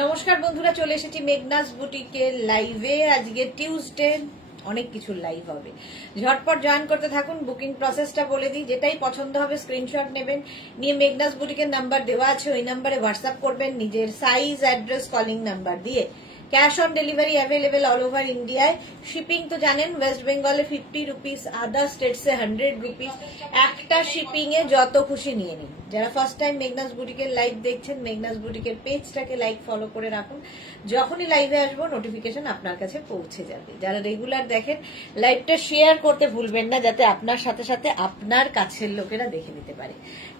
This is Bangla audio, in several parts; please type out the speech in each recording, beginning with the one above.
নমস্কার বন্ধুরা, চলে এসেছি মেঘনাস বুটিকের লাইভে। আজকে টিউসডে, অনেক কিছু লাইভ হবে, ঝটপট জয়েন করতে থাকুন। বুকিং প্রসেসটা বলে দিই, যেটাই পছন্দ হবে স্ক্রিনশট নেবেন, নিয়ে মেঘনাস বুটিকের নাম্বার দেওয়া আছে, ওই নাম্বারে হোয়াটসঅ্যাপ করবেন নিজের সাইজ, অ্যাড্রেস, কলিং নাম্বার দিয়ে। Cash on delivery available all over ইন্ডিয়ায়। শিপিং তো জানেন, ওয়েস্ট বেঙ্গলে 50 রুপিস, আদার স্টেটসে 100 রুপিস। একটা শিপিং এ যত খুশি নিয়ে নিন। যারা ফার্স্ট টাইম মেঘনাস বুটিকের লাইভ দেখছেন, মেঘনাস বুটিকের পেজটাকে লাইক ফলো করে রাখুন, যখনই লাইভে আসবো নোটিফিকেশন আপনার কাছে পৌঁছে যাবে। যারা রেগুলার দেখেন, লাইভটা শেয়ার করতে ভুলবেন না, যাতে আপনার সাথে সাথে আপনার কাছের লোকেরা দেখে নিতে পারে।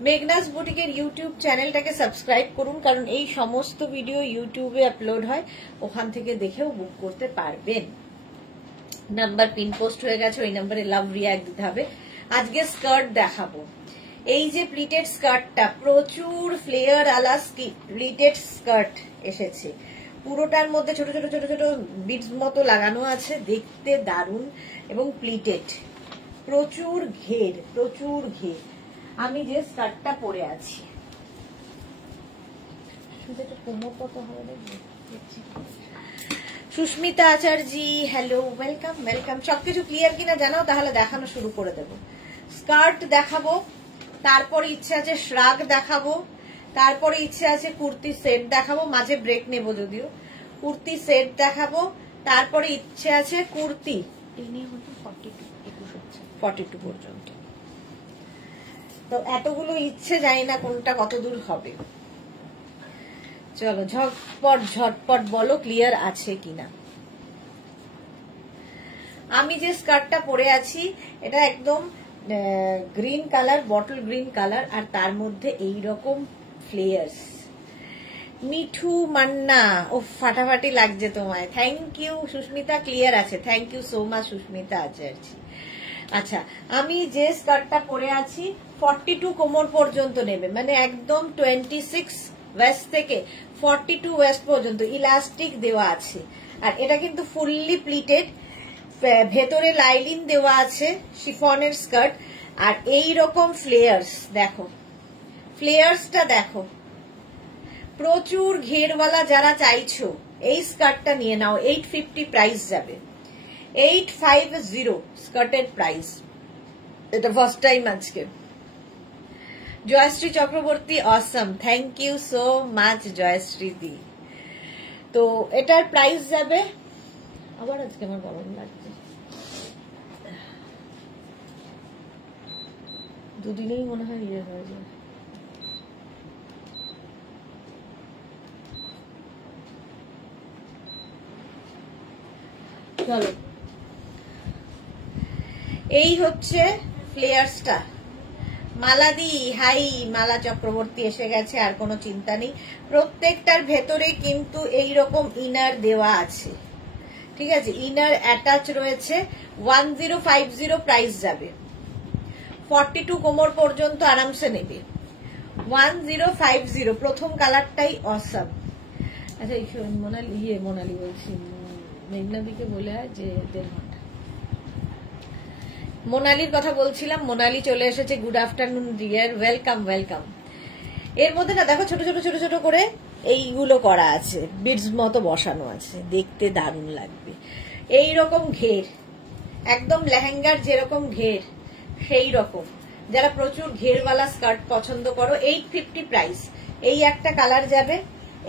মেঘনাস বুটিকের ইউটিউব চ্যানেলটাকে সাবস্ক্রাইব করুন, কারণ এই সমস্ত ভিডিও ইউটিউবে আপলোড হয়, ওখান থেকে দেখেও বুক করতে পারবেন। নাম্বার পিন পোস্ট হয়ে গেছে, ওই নাম্বারে লাভ রিয়াক্ট দিতে হবে। আজকে স্কার্ট দেখাবো। এই যে প্লিটেড স্কার্টটা, প্রচুর ফ্লেয়ার আলা প্লিটেড স্কার্ট এসেছে। পুরোটার মধ্যে ছোট ছোট ছোট ছোট বিটস মতো লাগানো আছে, দেখতে দারুণ এবং প্লিটেড। প্রচুর ঘের, প্রচুর ঘের। আমি যে স্কার্টটা পরে আছি, কোমর কত হবে দেখবো। Susmita Acharya, hello, welcome welcome. সবকিছু ক্লিয়ার কিনা জানাও, তাহলে দেখানো শুরু করে দেব। স্কার্ট দেখাবো, তারপরে ইচ্ছে আছে শ্রাগ দেখাবো, তারপরে ইচ্ছে আছে কুর্তি সেট দেখাবো, মাঝে ব্রেক নেব যদিও। কুর্তি সেট দেখাবো, তারপরে ইচ্ছে আছে কুর্তি, 42 পর্যন্ত। তো এতগুলো ইচ্ছে, জানি না কোনটা কত দূর হবে। চলো ঝটপট ঝটপট বলো ক্লিয়ার আছে কিনা। আমি যে স্কার্টটা পরে আছি, এটা একদম green colour, bottle green colour, আর তার মধ্যে এই রকম ফ্লেয়ার্স। মিঠু মান্না, ও ফাটাফাটি লাগছে তোমায়, থ্যাংক ইউ সুস্মিতা। ক্লিয়ার আছে, thank you so much Sushmita Acharya. আচ্ছা, আমি যে স্কার্টটা পরে আছি 42 কোমর পর্যন্ত নেবে, মানে একদম 26 ওয়েস্ট থেকে 42 ওয়েস্ট পর্যন্ত ইলাস্টিক দেওয়া আছে। আর এটা কিন্তু ফুললি প্লিটেড, ভেতরে লাইলিন দেওয়া আছে, শিফনের স্কার্ট। আর এই রকম ফ্লেয়ার্স দেখো, ফ্লেয়ার্সটা দেখো, প্রচুর ঘেরওয়ালা। যারা চাইছো এই স্কার্টটা নিয়ে নাও, 850 প্রাইস যাবে, 850 স্কার্টের প্রাইস। এটা ফার্স্ট টাইম আজকে। Joyshree Chakraborty, Assam, thank you so much Joyshree di. তো এটার প্রাইস যাবে, আবার আজকে আমার গরম লাগছে, দুদিনেই মনে হয় ইয়ে হয়ে যায়। চলো, এই হচ্ছে ফ্লেয়ার্সটা। মালাদি, হাই, মালা চক্রবর্তী এসে গেছে, আর কোনো চিন্তা নেই। প্রত্যেকটার ভেতরে কিন্তু এইরকম ইনার দেওয়া আছে, ঠিক আছে, ইনার অ্যাটাচ রয়েছে। 1050 প্রাইস যাবে, 42 কোমর পর্যন্ত আরামসে নেবে। 1050। প্রথম কালারটাই অসাম। আচ্ছা, মোনালি বলছি, মেঘনাদিকে বলে যে 1.5 ঘন্টা। মোনালির কথা বলছিলাম, মোনালি চলে এসেছে। Good afternoon dear, welcome welcome. এর মধ্যে না দেখো, ছোট ছোট ছোট ছোট করে এইগুলো করা আছে, বিটস মতো বসানো আছে, দেখতে দারুণ লাগবে। এই রকম ঘের, একদম লেহেঙ্গার যেরকম ঘের সেই রকম। যারা প্রচুর ঘেরওয়ালা স্কার্ট পছন্দ করো, 850 প্রাইস। এই একটা কালার যাবে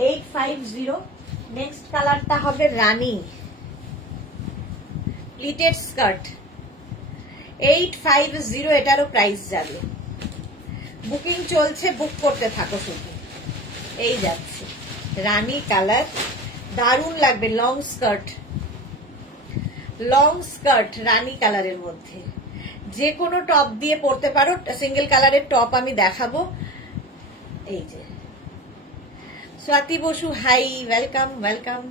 850। নেক্সট কালারটা হবে রানী প্লিটেড স্কার্ট, 850, এটারও প্রাইস যাবে। বুকিং চলছে, বুক করতে থাকো শুধু। এই যাচ্ছে রানী কালার, দারুণ লাগবে। লং স্কার্ট, লং স্কার্ট রানী কালারের মধ্যে যে কোনো টপ দিয়ে পরতে পারো। সিঙ্গেল কালারের টপ আমি দেখাবো। এই যে Swati Basu, hi, welcome welcome.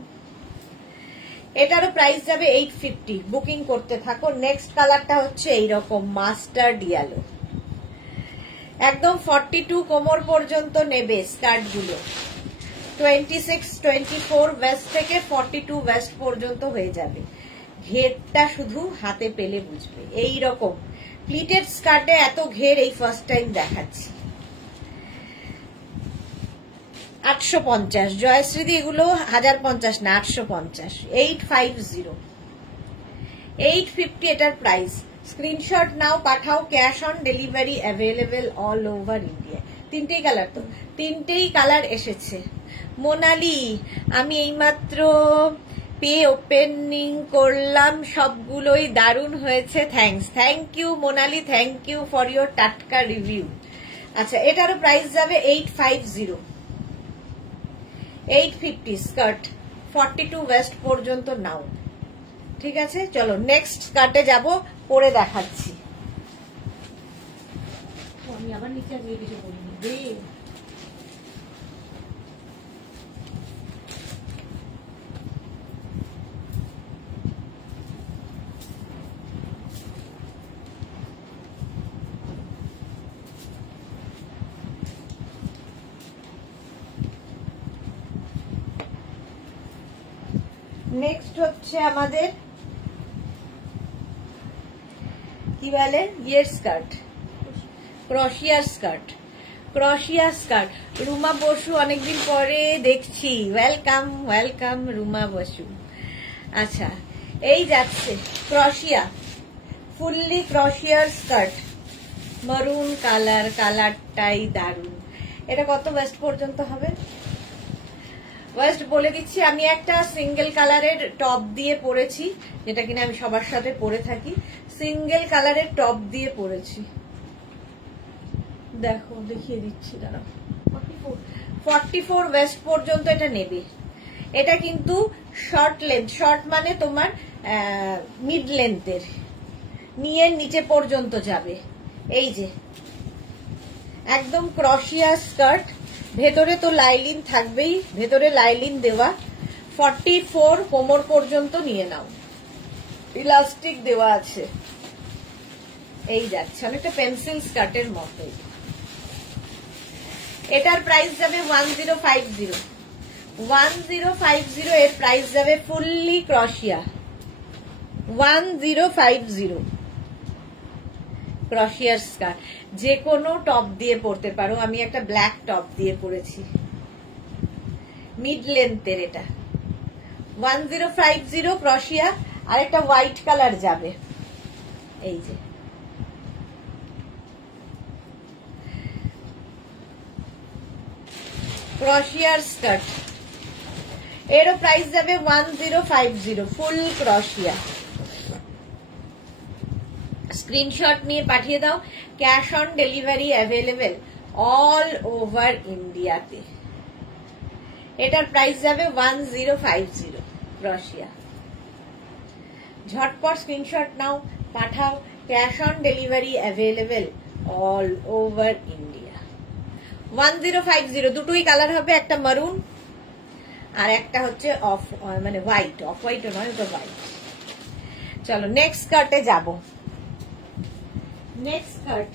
এটারও প্রাইস যাবে 850। বুকিং করতে থাকো। নেক্সট কালারটা হচ্ছে এইরকম মাস্টার্ড ইয়েলো, একদম 42 কোমর পর্যন্ত নেবে স্কার্ট গুলো। 26, 24 ওয়েস্ট থেকে 42 ওয়েস্ট পর্যন্ত হয়ে যাবে। ঘেরটা শুধু হাতে পেলে বুঝবে। এই রকম প্লিটেড স্কার্টে এত ঘের এই ফার্স্ট টাইম দেখাচ্ছি। 850 জয়শ্রীদি, এগুলো 1050 না 850, 850, 850 এটার প্রাইস। স্ক্রিনশট নাও, পাঠাও, cash on delivery available all over India. তিনটেই কালার, তো তিনটেই কালার এসেছে। মোনালি, আমি এইমাত্র পেয়ে ওপেনিং করলাম, সবগুলোই দারুণ হয়েছে, thanks. Thank you Monali, thank you for your টাটকা রিভিউ। আচ্ছা, এটারও প্রাইস যাবে 850, 850 স্কার্ট, 42 ওয়েস্ট পর্যন্ত নাও। ঠিক আছে, চলো নেক্সট স্কার্টে যাব, পরে দেখাচ্ছি। আমি আবার নিচে গিয়ে কিছু বলিনি রে। নেক্সট হচ্ছে আমাদের কি বলে, ইয়ের স্কার্ট, ক্রশিয়ার স্কার্ট, ক্রশিয়ার স্কার্ট। রুমা বসু, অনেকদিন পরে দেখছি, ওয়েলকাম ওয়েলকাম রুমা বসু। আচ্ছা, এই যাচ্ছে ক্রশিয়া, ফুললি ক্রশিয়ার স্কার্ট, মারুন কালার, কালারটাই দারুন। এটা কত ওয়েস্ট পর্যন্ত হবে? ওয়েস্ট বলে দিচ্ছি, আমি একটা সিঙ্গেল কালারের টপ দিয়ে পরেছি, যেটা কিনা আমি সবার সাথে পরে থাকি। সিঙ্গেল কালারের টপ দিয়ে পরেছি, দেখো দেখিয়ে দিচ্ছি, দাঁড়াও। 44 ওয়েস্ট পর্যন্ত এটা নেবে। এটা কিন্তু শর্ট লেন্থ, শর্ট মানে তোমার মিড লেন্থের, নিয়ে নিচে পর্যন্ত যাবে। এই যে একদম ক্রশিয়া স্কার্ট, ভেতরে তো লাইলিন থাকবেই, ভেতরে লাইলিন দেওয়া। 44 কোমর পর্যন্ত নিয়ে নাও, ইলাস্টিক দেওয়া আছে। এই যাচ্ছে অনেকটা পেন্সিল স্কার্টের মতো। এটার প্রাইস যাবে 1050, 1050 এর প্রাইস যাবে, ফুললি ক্রশিয়া, 1050 ক্রশিয়ার স্কার্ট। যে কোনো টপ দিয়ে পরতে পারো, আমি একটা ব্ল্যাক টপ দিয়ে পরেছি, মিড লেন্থের। এটা 1050 ক্রশিয়া। আর একটা হোয়াইট কালার যাবে, এই যে ক্রশিয়ার স্কার্ট, এরও প্রাইস যাবে 1050, ফুল ক্রশিয়া। স্ক্রিনশট নিয়ে পাঠিয়ে দাও, cash on delivery available all over ইন্ডিয়াতে। এটার প্রাইস যাবে 1050 ক্রশিয়া। ঝটপট স্ক্রিনশট নাও, পাঠাও, cash on delivery available all over India. 1050, দুটোই কালার হবে, একটা মারুন আর একটা হচ্ছে অফ, মানে হোয়াইট, অফ হোয়াইট নয়, ওটা হোয়াইট। চলো নেক্সট স্কার্টে যাব। নেক্সট স্কার্ট,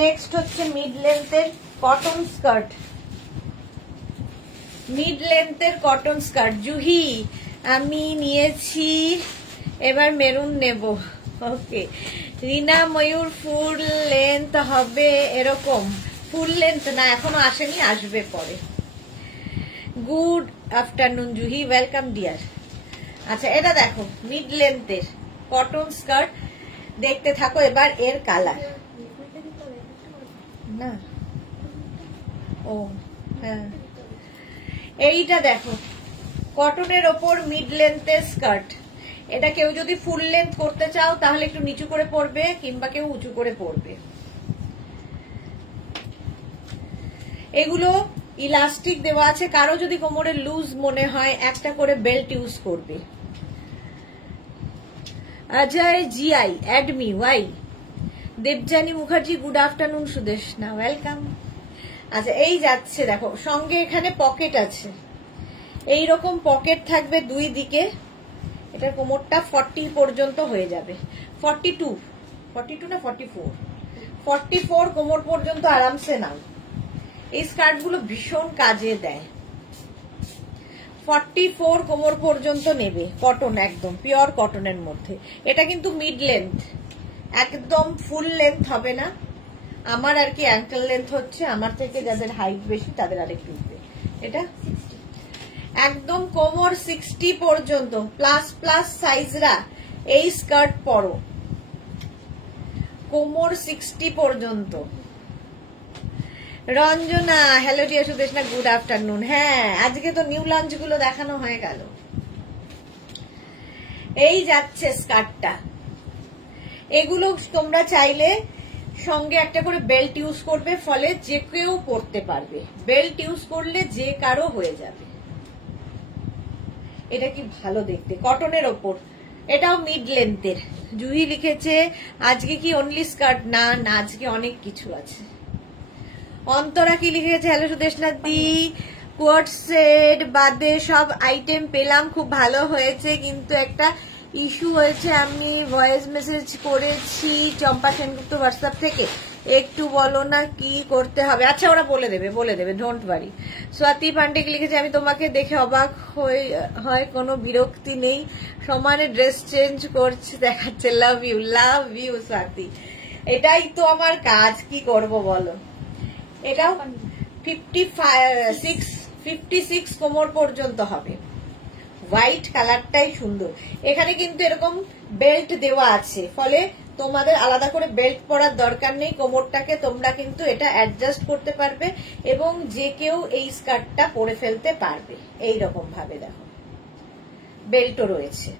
নেক্সট হচ্ছে মিড লেন্থের কটন স্কার্ট, মিড লেন্থের কটন স্কার্ট। জুহি, আমি নিয়েছি, এবার মেরুন নেব। ওকে, রিনা ময়ূর, ফুল লেন্থ হবে এরকম? ফুল লেন্থ না, এখনো আসেনি, আসবে পরে। Good afternoon Juhi, welcome deer. আচ্ছা, এটা দেখো মিড লেন্থের কটন স্কার্ট, দেখতে থাকো এবার এর কালার। না, ও হ্যাঁ, এইটা দেখো কটনের ওপর মিড লেন্থের স্কার্ট। এটা কেউ যদি ফুল লেন্থ করতে চাও তাহলে একটু নিচু করে পরবে, কিংবা কেউ উঁচু করে পরবে। এগুলো ইলাস্টিক দেওয়া আছে, কারো যদি কোমরে লুজ মনে হয় একটা করে বেল্ট ইউজ করবে। অজয় জিআই অ্যাডমি Y. Debjani Mukherjee, good afternoon Sudeshna, welcome. আচ্ছা, এই যাচ্ছে দেখো, সঙ্গে এখানে পকেট আছে, এইরকম পকেট থাকবে দুই দিকে। এটার কোমরটা 40 পর্যন্ত হয়ে যাবে, 42 না 44, 44 কোমর পর্যন্ত আরামসে নাও। এই স্কার্ট গুলো ভীষণ কাজে দেয়। 44 কোমর পর্যন্ত নেবে, কটন, একদম পিওর কটনের মধ্যে। এটা কিন্তু মিড লেন্থ, একদম ফুল লেন্থ হবে না। আমার আর কি অ্যাঙ্কেল লেন্থ হচ্ছে, আমার থেকে যাদের হাইট বেশি তাদের আরেকটু দিবে। এটা একদম কোমর 60 পর্যন্ত, প্লাস প্লাস সাইজরা এই স্কার্ট পরো, কোমর 60 পর্যন্ত। Ranjana, hello dear Sudeshna, good afternoon. হ্যাঁ, আজকে তো নিউ লঞ্চ গুলো দেখানো হয়ে গেল। এই যাচ্ছে স্কার্টটা, এগুলো তোমরা চাইলে সঙ্গে একটা করে বেল্ট ইউজ করবে, ফলে যে কেউ পরতে পারবে। বেল্ট ইউজ করলে যে কারো হয়ে যাবে। এটা কি ভালো দেখতে, কটনের ওপর। এটাও মিড লেন্থের। জুহি লিখেছে আজকে কি অনলি স্কার্ট? না না, আজকে অনেক কিছু আছে। অন্তরা কি লিখেছে, হ্যালো সুদেশনা দি, কোয়ার্ট সেট বাদে সব আইটেম পেলাম, খুব ভালো হয়েছে, কিন্তু একটা ইস্যু হয়েছে। আমি ভয়েস মেসেজ করেছি চম্পা সেনগুপ্ত হোয়াটসঅ্যাপ থেকে, একটু বলো না কি করতে হবে। আচ্ছা, ওরা বলে দেবে, ডোন্ট ওয়ারি। স্বাতি পান্ডে কি লিখেছে, আমি তোমাকে দেখে অবাক হয়, কোনো বিরক্তি নেই, সমানে ড্রেস চেঞ্জ করছে দেখাচ্ছে। লাভ ইউ স্বাতি, এটাই তো আমার কাজ, কি করব বলো। এটাও 56 কোমর পর্যন্ত হবে। হোয়াইট কালারটাই সুন্দর। এখানে কিন্তু এরকম বেল্ট দেওয়া আছে, ফলে তোমাদের আলাদা করে বেল্ট পরার দরকার নেই। কোমরটাকে তোমরা কিন্তু এটা অ্যাডজাস্ট করতে পারবে এবং যে কেউ এই স্কার্টটা পরে ফেলতে পারবে। এই রকম ভাবে দেখো, বেল্টও রয়েছে।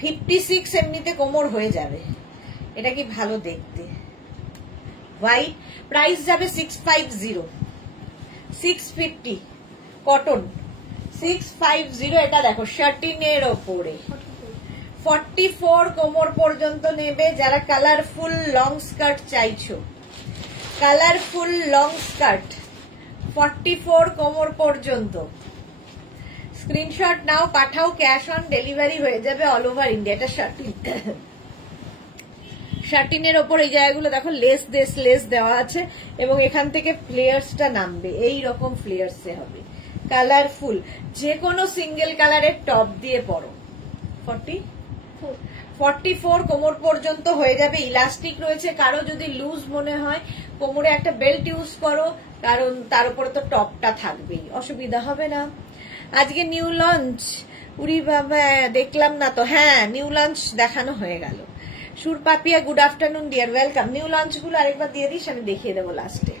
56 এমনিতে কোমর হয়ে যাবে। এটা কি ভালো দেখতে, হোয়াইট। প্রাইস যাবে 650, 650 কটন, 650। এটা দেখো শার্টিনের ওপরে 44 কোমর পর্যন্ত নেবে। যারা কালারফুল লং স্কার্ট চাইছো, কালারফুল লং স্কার্ট 44 কোমর পর্যন্ত স্ক্রিনশট নাও, পাঠাও, ক্যাশ অন ডেলিভারি হয়ে যাবে অল ওভার ইন্ডিয়া। এটা শার্টিনের ওপর এই জায়গাগুলো দেখো লেস দেওয়া আছে এবং এখান থেকে ফ্লেয়ার্সটা নামবে, এই রকম ফ্লেয়ার্সে হবে। কালারফুল, যে কোনো সিঙ্গেল কালারের টপ দিয়ে পরো। 44 কোমর পর্যন্ত হয়ে যাবে। ইলাস্টিক রয়েছে, কারো যদি লুজ মনে হয় কোমরে একটা বেল্ট ইউজ করো, কারণ তার উপরে তো টপটা থাকবেই, অসুবিধা হবে না। আজকে নিউ লঞ্চ, উরি বাবা দেখলাম না তো। হ্যাঁ, নিউ লঞ্চ দেখানো হয়ে গেল। Sur Papiya, good afternoon dear, welcome. New launch গুলো আরেকবার দিয়ে দিস, আমি দেখিয়ে দেবো লাস্টে।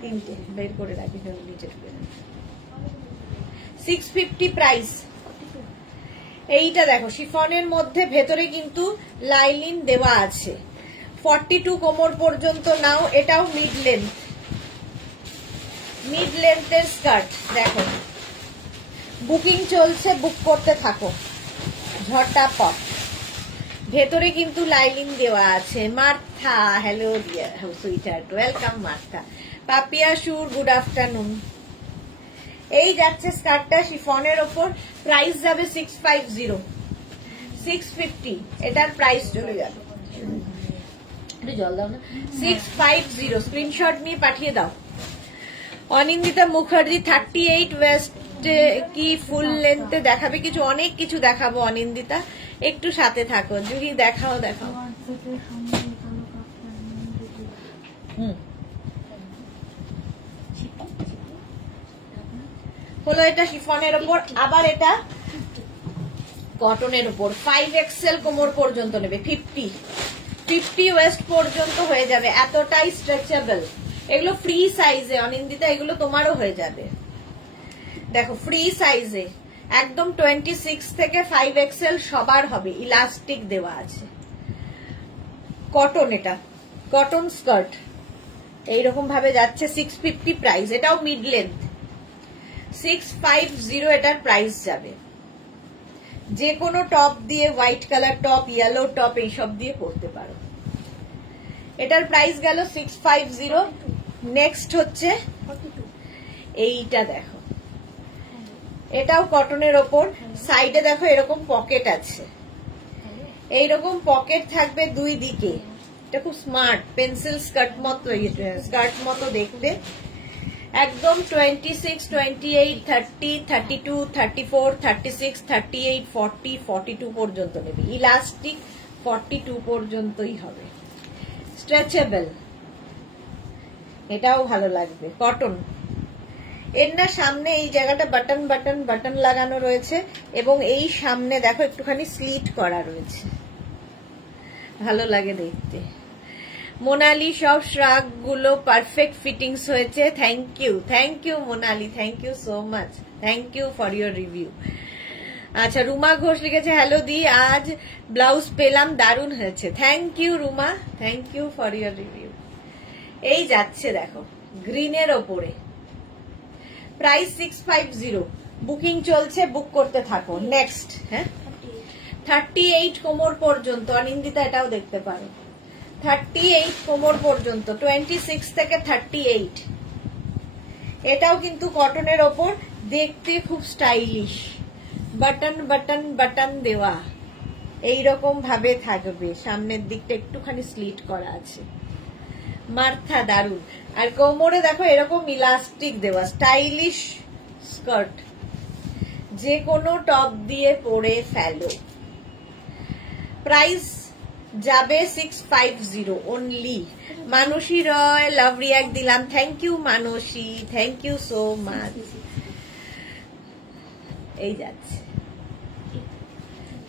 3টে বের করে রাখি নিচে। 650 প্রাইস। এইটা দেখো শিফনের মধ্যে, ভেতরে কিন্তু লাইলিন দেওয়া আছে। 42 কোমর পর্যন্ত নাও। এটাও মিড লেন্থের স্কার্ট। দেখো বুকিং চলছে, বুক করতে থাকো ঝটাপট। ভেতরে কিন্তু লাইলিন দেওয়া আছে। Martha, hello dear sweetheart, welcome Martha. Papiya Sur, good afternoon. এই যাচ্ছে স্কার্টটা শিফনের ওপর। প্রাইস যাবে 650, 650। এটার প্রাইস চলে যাবে, জল দাও না, 650। স্ক্রিনশট নিয়ে পাঠিয়ে দাও। অনিন্দিতা মুখার্জি, 38 ওয়েস্ট কি ফুল লেন্থে দেখাবে কিছু? অনেক কিছু দেখাবো অনিন্দিতা, একটু সাথে থাকো। জুহি দেখাও। হলো এটা শিফনের ওপর, আবার এটা কটনের উপর। 5XL কোমর পর্যন্ত নেবে। 50 ওয়েস্ট পর্যন্ত হয়ে যাবে, এতটাই স্ট্রেচেবল। এগুলো ফ্রি সাইজে অনিন্দিতা, এগুলো তোমারও হয়ে যাবে। দেখো ফ্রি সাইজে একদম 26 থেকে 5XL সবার হবে। ইলাস্টিক দেওয়া আছে, কটন। এটা কটন স্কার্ট এইরকম ভাবে যাচ্ছে। 650 প্রাইস। এটাও মিড লেন্থ। 650 এটার প্রাইস যাবে। যে কোনো টপ দিয়ে, white colour top, yellow top, এইসব দিয়ে পরতে পারো। এটার প্রাইস গেল 650। নেক্সট হচ্ছে এইটা দেখো, এটাও কটনের ওপর। সাইডে দেখো এরকম পকেট আছে, এইরকম পকেট থাকবে দুই দিকে। এটা খুব স্মার্ট, পেন্সিল স্কার্ট মতো দেখতে। একদম 26, 28, 30, 32, 34, 36, 38, 40, 42 পর্যন্ত নেবে। ইলাস্টিক 42 পর্যন্তই হবে। স্ট্রেচেবল, এটাও ভালো লাগবে। কটন, এর না সামনে এই জায়গাটা বাটন বাটন বাটন লাগানো রয়েছে এবং এই সামনে দেখো একটুখানি স্লিট করা রয়েছে, ভালো লাগে দেখতে। মোনালি, সব শ্রাগ গুলো পারফেক্ট ফিটিংস হয়েছে। Thank you Monali, thank you so much, thank you for your review. আচ্ছা, রুমা ঘোষ লিখেছে, হ্যালো দি, আজ ব্লাউজ পেলাম, দারুণ হয়েছে। Thank you Ruma, thank you for your review. এই যাচ্ছে দেখো গ্রিনের ওপরে, প্রাইস 650, বুকিং চলছে, বুক করতে থাকো। নেক্সট, হ্যাঁ 38 কোমর পর্যন্ত, অনিন্দিতা এটাও দেখতে পারো, 38 কোমর পর্যন্ত, 26 থেকে 38। এটাও কিন্তু কটনের ওপর, দেখতে খুব স্টাইলিশ, বাটন বাটন বাটন দেওয়া, এইরকম ভাবে থাকবে। সামনের দিকটা একটুখানি স্লিট করা আছে, মার্থা দারুন। আর কোমরে দেখো এরকম ইলাস্টিক দেওয়া, স্টাইলিশ স্কার্ট, যে কোনো টপ দিয়ে পরে ফেলো। প্রাইস যাবে 650 only. Manasi Roy, love react দিলাম, thank you Manasi, thank you so much. এই যাচ্ছে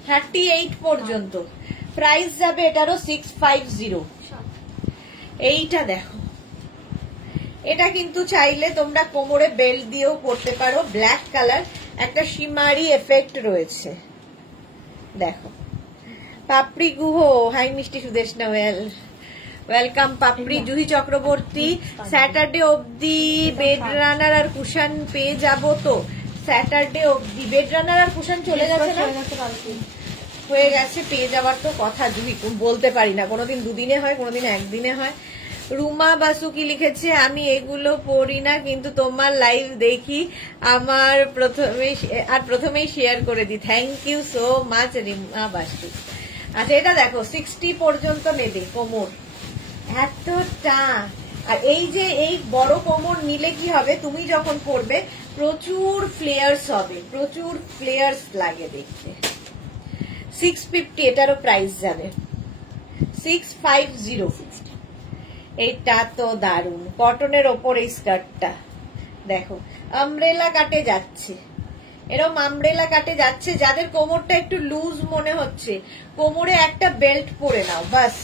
38 পর্যন্ত, প্রাইস যাবে এটারও 650। এইটা দেখো, এটা কিন্তু চাইলে তোমরা কোমরে বেল্ট দিয়েও পরতে পারো, ব্ল্যাক কালার, একটা শিমারি এফেক্ট রয়েছে দেখো। পাপড়ি গুহ, হাই মিষ্টি সুদেশ নোয়েল, ওয়েলকাম পাপড়ি। জুহি চক্রবর্তী, স্যাটারডে অবধি বেড রানার আর কুশন পেয়ে যাবো তো? স্যাটারডে অবধি বেড রানার আর কুশন চলে গেছে না? হয়ে গেছে, পেয়ে যাওয়ার তো কথা। জুহি বলতে পারি না, কোনোদিন দুদিনে হয়, কোনোদিন একদিনে হয়। রুমা বাসু কি লিখেছে, আমি এগুলো পড়ি না কিন্তু তোমার লাইভ দেখি, আমার প্রথমেই শেয়ার করে দিই। Thank you so much Ruma Basu. আচ্ছা, এটা দেখো 60 পর্যন্ত নেবে কোমর, এতটা। আর এই যে এই বড় কোমর নিলে কি হবে, তুমি যখন পরবে প্রচুর ফ্লেয়ার্স হবে, প্রচুর ফ্লেয়ার্স লাগে দেখতে। 650 এটারও প্রাইস যাবে 650। এটা তো দারুন, কটনের ওপর এই স্কার্টটা দেখো, আমব্রেলা কাটে যাচ্ছে, এরকম আমব্রেলা কাটে যাচ্ছে। যাদের কোমরটা একটু লুজ মনে হচ্ছে, কোমরে একটা বেল্ট পরে নাও বাস।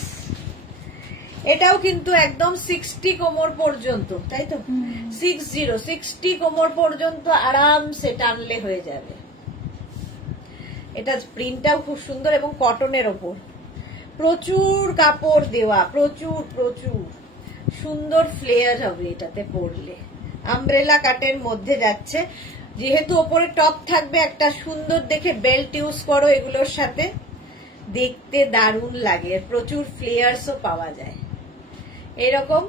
এটাও কিন্তু একদম 60 কোমর পর্যন্ত, তাই তো? 60 কোমর পর্যন্ত আরামসে টানলে হয়ে যাবে। এটা প্রিন্টটাও খুব সুন্দর এবং কটনের ওপর, প্রচুর কাপড় দেওয়া, প্রচুর প্রচুর সুন্দর ফ্লেয়ার হবে এটাতে পরলে। আমব্রেলা কাটের মধ্যে যাচ্ছে, যেহেতু ওপরে টপ থাকবে, একটা সুন্দর দেখে বেল্ট ইউজ করো এগুলোর সাথে, দেখতে দারুণ লাগে। প্রচুর ফ্লেয়ার্সও পাওয়া যায়, এরকম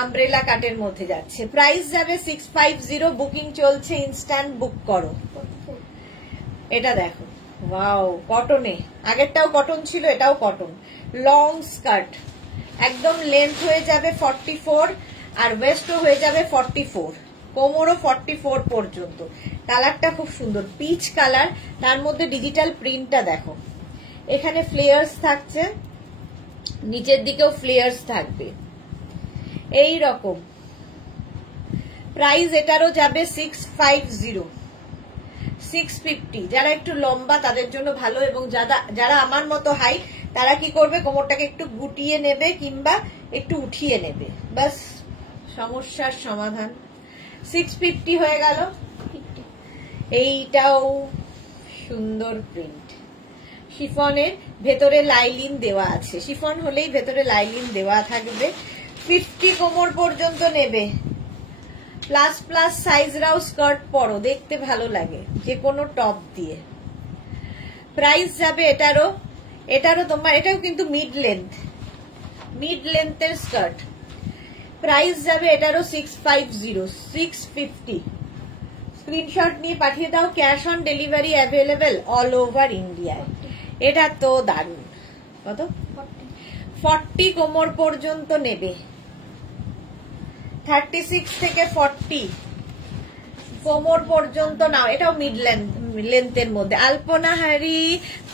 আমব্রেলা কাটের মধ্যে যাচ্ছে। প্রাইস যাবে 650, বুকিং চলছে, ইনস্ট্যান্ট বুক করো। এটা দেখো, ওয়াও, কটনে, আগেরটাও কটন ছিল, এটাও কটন, লং স্কার্ট, একদম লেন্থ হয়ে যাবে 44 আর ওয়েস্টও হয়ে যাবে 44, কোমরও 44 পর্যন্ত। কালারটা খুব সুন্দর, পিচ কালার, তার মধ্যে ডিজিটাল প্রিন্টটা দেখো, এখানে ফ্লেয়ার্স থাকছে, নিচের দিকেও ফ্লেয়ার্স থাকবে এই রকম। প্রাইস এটারও যাবে 650, 650। যারা একটু লম্বা তাদের জন্য ভালো, এবং যারা আমার মতো হাইট, তারা কি করবে, কোমরটাকে একটু গুটিয়ে নেবে কিংবা একটু উঠিয়ে নেবে, বাস সমস্যার সমাধান। 650 হয়ে গেল। এইটাও সুন্দর প্রিন্ট, শিফনের ভেতরে লাইলিন দেওয়া আছে, শিফন হলেই ভেতরে লাইলিন দেওয়া থাকবে। 50 কোমর পর্যন্ত নেবে। প্লাস প্লাস সাইজরাও স্কার্ট পরো, দেখতে ভালো লাগে যে কোনো টপ দিয়ে। প্রাইস যাবে এটারও তোমার, এটাও কিন্তু মিড লেন্থের স্কার্ট। প্রাইস যাবে এটারও 650, 650। স্ক্রিনশট নিয়ে পাঠিয়ে দাও, cash on delivery available all over ইন্ডিয়ায়। এটা তো দারুণ। কত? 40 কোমর পর্যন্ত নেবে, 36 থেকে 40 কোমর পর্যন্ত নাও, এটাও মিড লেন্থের মধ্যে। আলপনা হারি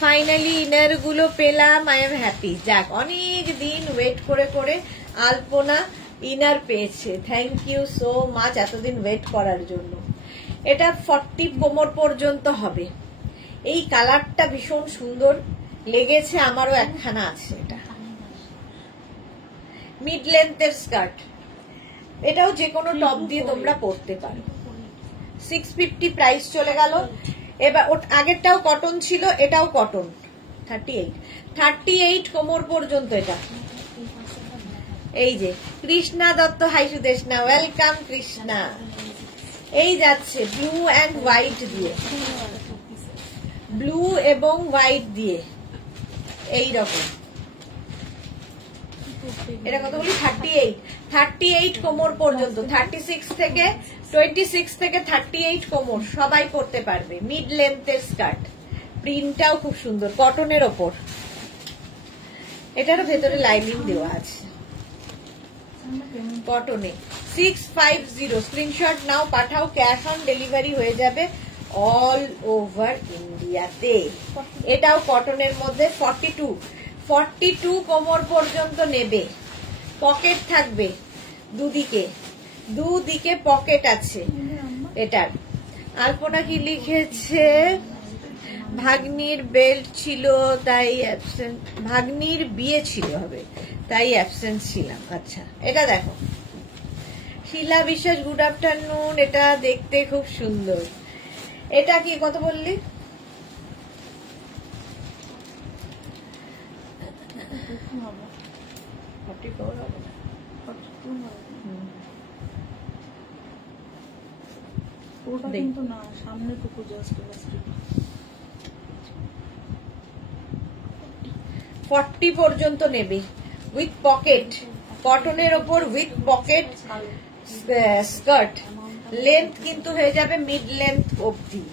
ফাইনালি ইনার গুলো পেলাম, আই এম হ্যাপি। যাক, অনেক দিন ওয়েট করে করে আলপনা ইনার পেয়েছে, থ্যাংক ইউ সো মাচ এতদিন ওয়েট করার জন্য। এটা 40 কোমর পর্যন্ত হবে। এই কালারটা ভীষণ সুন্দর লেগেছে, আমারও একখানা আছে। এটা মিড লেন্থের স্কার্ট, এটাও যে কোনো টপ দিয়ে তোমরা পরতে পারো। 650 প্রাইস চলে গেল। এবার আগেরটাও কটন ছিল, এটাও কটন। 38 কোমর পর্যন্ত। এটা এই যে কৃষ্ণা দত্ত, হাই সুদেশনা, ওয়েলকাম কৃষ্ণা। এই যাচ্ছে ব্লু অ্যান্ড হোয়াইট দিয়ে, ব্লু এবং হোয়াইট দিয়ে এই রকম। এটা কত বলি? 38 কোমর পর্যন্ত। 26 থেকে 38 কোমর সবাই পরতে পারবে। মিড লেন্থের স্কার্ট, প্রিন্টটাও খুব সুন্দর, কটনের ওপর। এটারও ভেতরে লাইনিং দেওয়া আছে, কটনে। 650 স্ক্রিনশট নাও, পাঠাও, ক্যাশ অন ডেলিভারি হয়ে যাবে অল ওভার ইন্ডিয়াতে। এটাও কটনের মধ্যে। 42 কোমর পর্যন্ত নেবে। পকেট থাকবে দুদিকে পকেট আছে এটার। আলপনা কি লিখেছে? ভাগ্নির বেল্ট ছিল তাই অ্যাবসেন্ট, ভাগ্নির বিয়ে ছিল হবে তাই অ্যাবসেন্ট ছিলাম। আচ্ছা, এটা দেখো, শিলা বিশ্বাস, গুড আফটারনুন। এটা দেখতে খুব সুন্দর। এটা কি কত বললি? কিন্তু না, সামনে টুকু জাস্ট 40 পর্যন্ত নেবে উইথ পকেট, কটনের ওপর উইথ পকেট স্কার্ট। লেন্থ কিন্তু হয়ে যাবে মিড লেন্থ অবধি,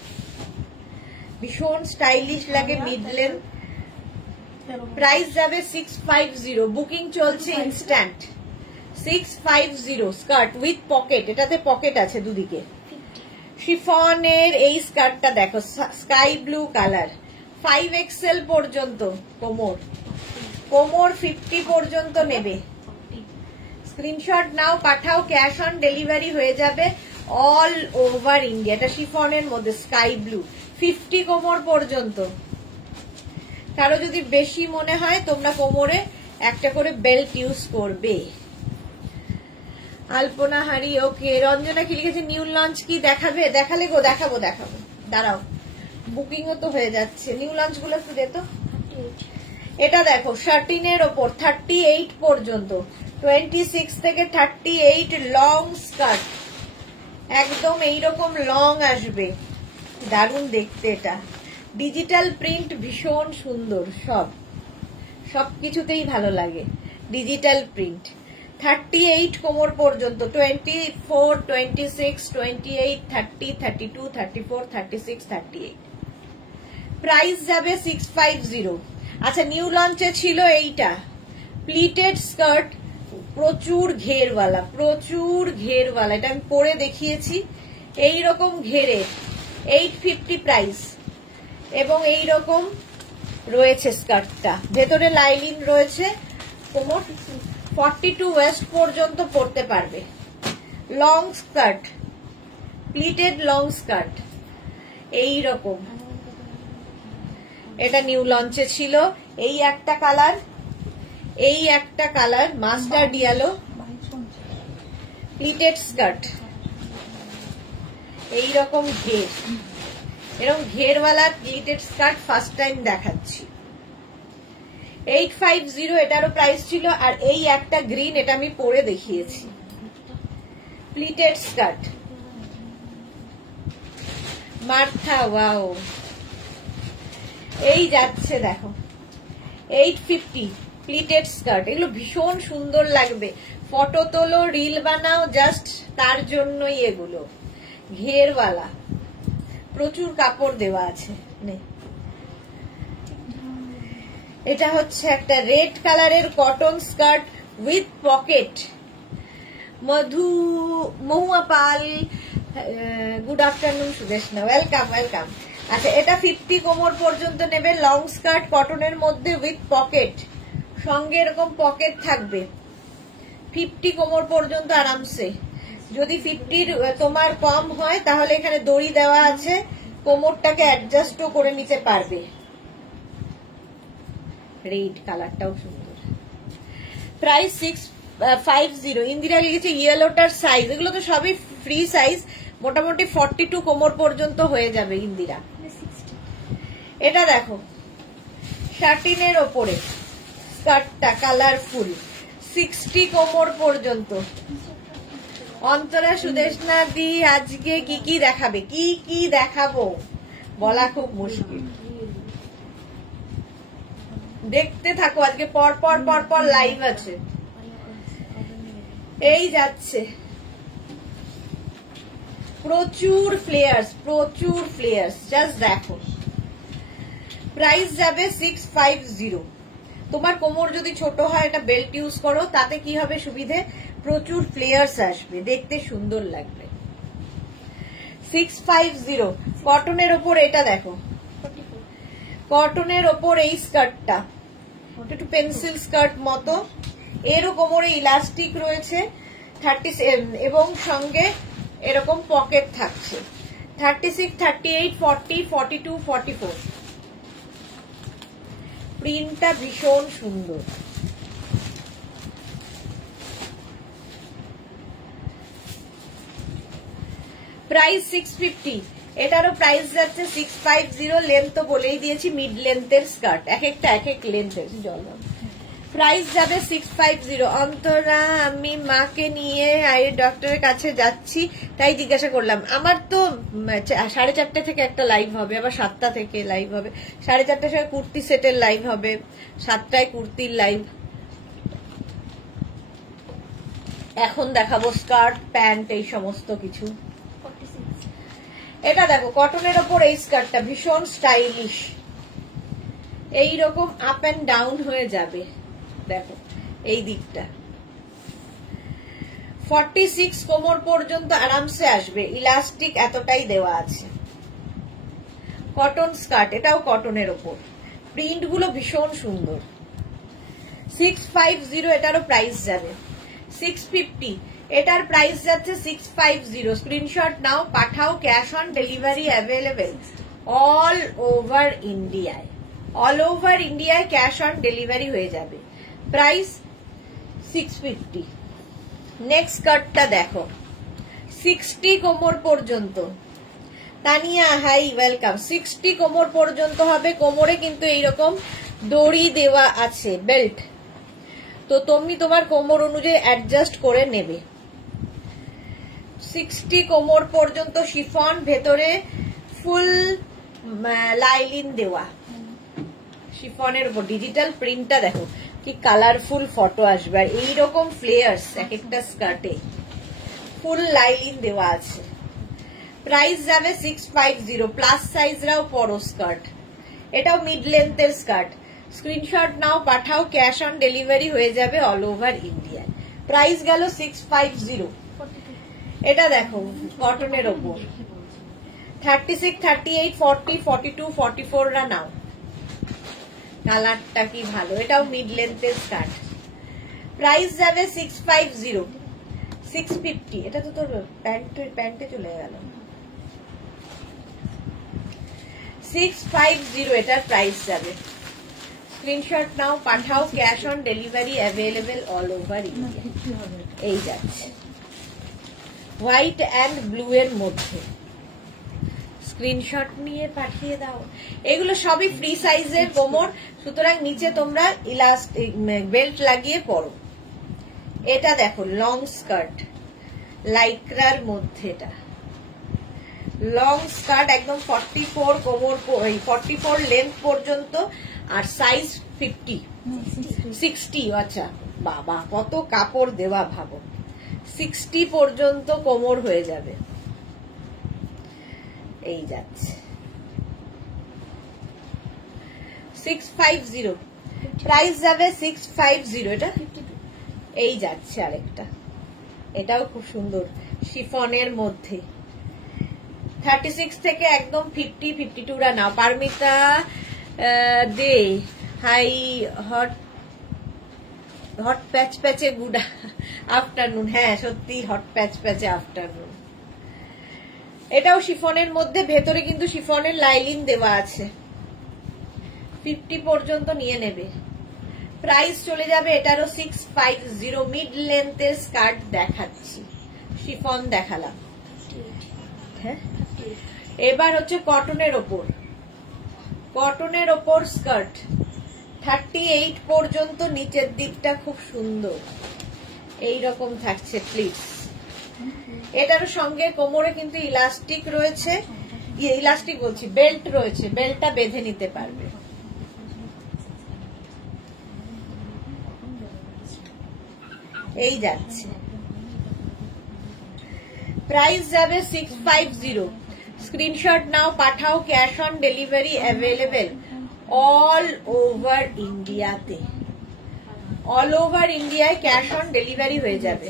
ভীষণ স্টাইলিশ লাগে মিড লেন্থ। প্রাইস যাবে 650, বুকিং চলছে ইনস্ট্যান্ট। 650 স্কার্ট উইথ পকেট, এটাতে পকেট আছে দুদিকে। শিফনের এই স্কার্টটা দেখো, স্কাই ব্লু কালার, 5XL পর্যন্ত কোমর। 50 পর্যন্ত নেবে। স্ক্রিনশট নাও, পাঠাও, ক্যাশ অন ডেলিভারি হয়ে যাবে অল ওভার ইন্ডিয়া। এটা শিফনের মধ্যে স্কাই ব্লু, 50 কোমর পর্যন্ত। কারো যদি বেশি মনে হয় তোমরা কোমরে একটা করে বেল্ট ইউজ করবে। আলপনা হারি ওকে। রঞ্জনা কি লিখেছে? নিউ লঞ্চ কি দেখাবে? দেখালে গো, দেখাবো। দাঁড়াও, বুকিংও তো হয়ে যাচ্ছে। নিউ লঞ্চ গুলো একটু দে তো। এটা দেখো, 13 ওপর 38 পর্যন্ত। 26 থেকে 38 লং স্কার্ট, একদম এইরকম লং আসবে, দারুণ দেখতে। এটা ডিজিটাল প্রিন্ট, ভীষণ সুন্দর। সবকিছুতেই ভালো লাগে ডিজিটাল প্রিন্ট। 38 কোমর পর্যন্ত। 24, 26, 28, 30, 32, 34, 36, 38। প্রাইস যাবে 650। আচ্ছা, নিউ লঞ্চে ছিল এইটা প্লিটেড স্কার্ট, প্রচুর ঘেরওয়ালা। এটা আমি পরে দেখিয়েছি। এইরকম ঘেরে 850 প্রাইস, এবং এইরকম রয়েছে স্কার্টটা, ভেতরে লাইনিং রয়েছে। কোমর 42 ওয়েস্ট পর্যন্ত পরতে পারবে। Long skirt, pleated long skirt এইরকম। এটা নিউ লঞ্চে ছিল। এই একটা colour mustard yellow, pleated skirt, এইরকম ঘের, এরকম ঘেরওয়ালা প্লিটেড স্কার্ট ফার্স্ট টাইম দেখাচ্ছি। 850 এটারও প্রাইস ছিল। আর এই একটা গ্রিন, এটা আমি পরে দেখিয়েছি, প্লিটেড স্কার্ট। Martha, wow. এই যাচ্ছে দেখো, 850 প্লিটেড স্কার্ট। এগুলো ভীষণ সুন্দর লাগবে, ফটো তোলো, রিল বানাও, জাস্ট তার জন্যই এগুলো। ঘেরওয়ালা, প্রচুর কাপড় দেওয়া আছে। এটা হচ্ছে একটা রেড কালারের cotton skirt with pocket, Mahua Pal, good afternoon Sudeshna, welcome welcome. আচ্ছা, এটা 50 কোমর পর্যন্ত নেবে, লং স্কার্ট, কটনের মধ্যে উইথ পকেট, সঙ্গে এরকম পকেট থাকবে। 50 কোমর পর্যন্ত আরামসে। যদি 50 তোমার কম হয় তাহলে এখানে দড়ি দেওয়া আছে, কোমরটাকে অ্যাডজাস্টও করে নিতে পারবে। রেড কালারটাও সুন্দর। প্রাইস 650। ইন্দিরা লিখেছে ইয়েলোটার সাইজ, এগুলো তো সবই ফ্রি সাইজ, মোটামুটি 42 কোমর পর্যন্ত হয়ে যাবে ইন্দিরা। এটা দেখো শার্টিনের ওপরে স্কার্টটা কালারফুল, 60 কোমর পর্যন্ত। অন্তরা সুদেশনা দি আজকে কি কি দেখাবে, কি কি দেখাবো বলা খুব মুশকিল, দেখতে থাকো, আজকে পর পর পর পর লাইভ আছে। এই যাচ্ছে প্রচুর ফ্লেয়ার্স, প্রচুর ফ্লেয়ার্স, জাস্ট দেখো। প্রাইস যাবে 650। তোমার কোমর যদি ছোট হয় এটা বেল্ট ইউজ করো, তাতে কি হবে সুবিধে, প্রচুর ফ্লেয়ার্স আসবে, দেখতে সুন্দর লাগবে। 650 কটনের ওপর। এটা দেখো কটনের ওপর এই স্কার্টটা একটু পেন্সিল স্কার্ট মতো, এরও কোমরে ইলাস্টিক রয়েছে 37 এবং সঙ্গে এরকম পকেট থাকছে। 36, 38, 40, 42, 44। প্রিন্টটা ভীষণ সুন্দর। প্রাইস 650। এটারও প্রাইস যাচ্ছে 650। লেন্থ তো বলেই দিয়েছি, মিড লেন্থের স্কার্ট, এক একটা এক এক লেন্থের। জল প্রাইস যাবে 650। অন্তরা আমি মাকে নিয়ে আইয়ের ডক্টরের কাছে যাচ্ছি, তাই জিজ্ঞাসা করলাম। আমার তো 4:30 থেকে একটা লাইভ হবে, আবার 7টা থেকে লাইভ হবে, 4:30টার সময় কুর্তি সেটের লাইভ হবে, 7টায় কুর্তির লাইভ। এখন দেখাবো স্কার্ট, প্যান্ট, এই সমস্ত কিছু। এটা দেখো কটনের ওপর এই স্কার্টটা ভীষণ স্টাইলিশ, এইরকম আপ এন্ড ডাউন হয়ে যাবে, দেখো এই দিকটা। 46 কোমর পর্যন্ত আরামসে আসবে, ইলাস্টিক এতটাই দেওয়া আছে। কটন স্কার্ট, এটাও কটনের ওপর, প্রিন্ট গুলো ভীষণ সুন্দর। 650 এটারও প্রাইস যাবে। 650 এটার প্রাইস যাচ্ছে 650। স্ক্রিনশট নাও, পাঠাও, cash on delivery available all over ইন্ডিয়ায়। অল ওভার ইন্ডিয়ায় ক্যাশ অন ডেলিভারি হয়ে যাবে। প্রাইস 650। নেক্সট স্কার্টটা দেখো 60 কোমর পর্যন্ত। Tania high, welcome. 60 কোমর পর্যন্ত হবে, কোমরে কিন্তু এইরকম দড়ি দেওয়া আছে, বেল্ট, তো তুমি তোমার কোমর অনুযায়ী অ্যাডজাস্ট করে নেবে। 60 কোমর পর্যন্ত শিফন, ভেতরে ফুল লাইলিন দেওয়া, শিফনের উপর ডিজিটাল প্রিন্টটা দেখো কি কালারফুল ফটো আসবে, আর এইরকম ফ্লেয়ার্স এক একটা স্কার্টে, ফুল লাইলিন দেওয়া আছে। প্রাইস যাবে 650। প্লাস সাইজরাও পরো স্কার্ট, এটাও মিড লেন্থের স্কার্ট। স্ক্রিনশট নাও, পাঠাও, ক্যাশ অন ডেলিভারি হয়ে যাবে অল ওভার ইন্ডিয়া। প্রাইস গেল 650। এটা দেখো কটনের ওপর 36, 38, 40, 42, 44 রা নাও, কালারটা কি ভালো, এটাও মিড লেন্থের স্কার্ট। প্রাইস যাবে 650। 650 এটা তো তোর প্যান্টে চলে গেল। 650 এটার প্রাইস যাবে। স্ক্রিনশট নাও, পাঠাও, cash on delivery available all over India. এই যাচ্ছে হোয়াইট অ্যান্ড ব্লু এর মধ্যে, স্ক্রিনশট নিয়ে পাঠিয়ে দাও। এগুলো সবই ফ্রি সাইজের কোমর, সুতরাং নিচে তোমরা ইলাস্টিক বেল্ট লাগিয়ে পরো। এটা দেখো লং স্কার্ট, লাইক্রার মধ্যে, এটা লং স্কার্ট একদম 44 কোমর, 44 লেন্থ পর্যন্ত, আর সাইজ 60। আচ্ছা বাবা কত কাপড় দেওয়া, ভাবো 60 পর্যন্ত কোমর হয়ে যাবে। এই যাচ্ছে 650। প্রাইস যাবে 650। এটা এই যাচ্ছে আরেকটা এটাও খুব সুন্দর শিফনের মধ্যে। 36 থেকে একদম 50-52 রা নাও। পারমিতা দে হাই, হট প্যাচ প্যাচে গুড আফটারনুন। হ্যাঁ সত্যি হট প্যাচ প্যাচে আফটারনুন। এটাও শিফনের মধ্যে, ভেতরে কিন্তু শিফনের লাইলিন দেওয়া আছে। 50 পর্যন্ত নিয়ে নেবে। প্রাইস চলে যাবে এটারও 650। মিড লেন্থের স্কার্ট দেখাচ্ছি, শিফন দেখালাম। হ্যাঁ এবার হচ্ছে কটনের ওপর, কটনের ওপর স্কার্ট 38 পর্যন্ত। নিচের দিকটা খুব সুন্দর এই রকম থাকছে প্লিজ। এটার সঙ্গে কোমরে কিন্তু ইলাস্টিক রয়েছে, ইলাস্টিক বলছি বেল্ট রয়েছে, বেল্টটা বেঁধে নিতে পারবে। এই যাচ্ছে। প্রাইস যাবে 650। স্ক্রিনশট নাও, পাঠাও, cash on delivery available all over ইন্ডিয়াতে। অল ওভার ইন্ডিয়ায় ক্যাশ অন ডেলিভারি হয়ে যাবে।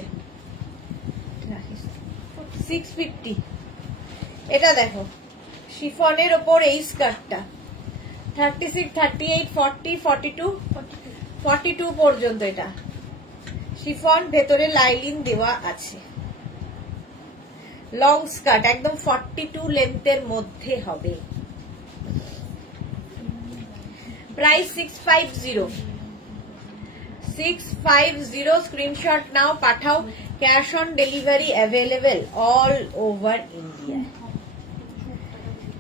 650। এটা দেখো শিফনের ওপর এই স্কার্টটা 36, 38, 40, 42 পর্যন্ত। এটা শিফন, ভেতরে লাইলিন দেওয়া আছে। লং স্কার্ট একদম 42 লেন্থের মধ্যে হবে। প্রাইস 650। স্ক্রিনশট নাও, পাঠাও, cash on delivery available all over India.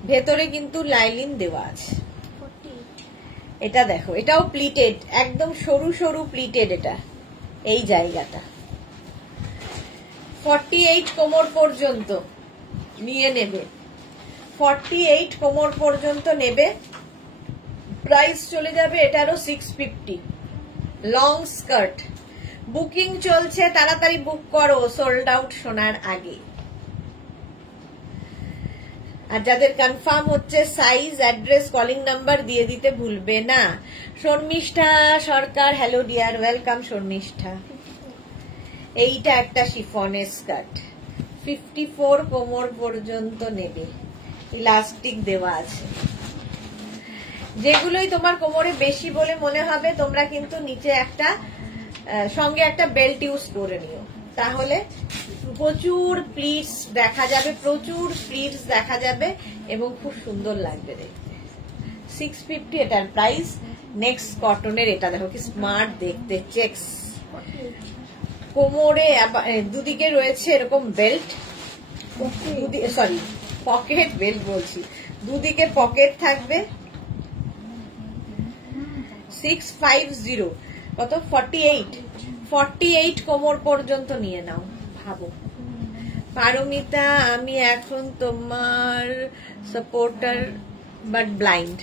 ভেতরে কিন্তু লাইলিন দেওয়া আছে। এটা দেখো, এটাও প্লিটেড, একদম সরু সরু প্লিটেড। এটা এই জায়গাটা 48 কোমর পর্যন্ত নিয়ে নেবে। 48 কোমর পর্যন্ত নেবে। প্রাইস চলে যাবে এটারও 650। লং স্কার্ট বুকিং চলছে, তাড়াতাড়ি বুক করো সোল্ড আউট শোনার আগে। আর যাদের কনফার্ম হচ্ছে সাইজ, অ্যাড্রেস, কলিং নাম্বার দিয়ে দিতে ভুলবে না। শর্মিষ্ঠা সরকার, হ্যালো ডিয়ার, ওয়েলকাম শর্মিষ্ঠা। এইটা একটা শিফনের স্কার্ট 54 কোমর পর্যন্ত নেবে, ইলাস্টিক দেওয়া আছে। যেগুলোই তোমার কোমরে বেশি বলে মনে হবে তোমরা কিন্তু নিচে একটা সঙ্গে একটা বেল্ট ইউজ করে নিও, তাহলে প্রচুর প্লিটস দেখা যাবে, প্রচুর প্লিটস দেখা যাবে এবং খুব সুন্দর লাগবে দেখতে। 650 এটার প্রাইস। নেক্সট কটনের, এটা দেখো কি স্মার্ট দেখতে, চেক্স। কোমরে দুদিকে রয়েছে এরকম বেল্ট, সরি পকেট বেল্ট বলছি, দুদিকে পকেট থাকবে। 650 কত 48 কোমর পর্যন্ত নিয়ে নাও। ভাবো পারমিতা, আমি এখন তোমার সাপোর্টার বাট ব্লাইন্ড।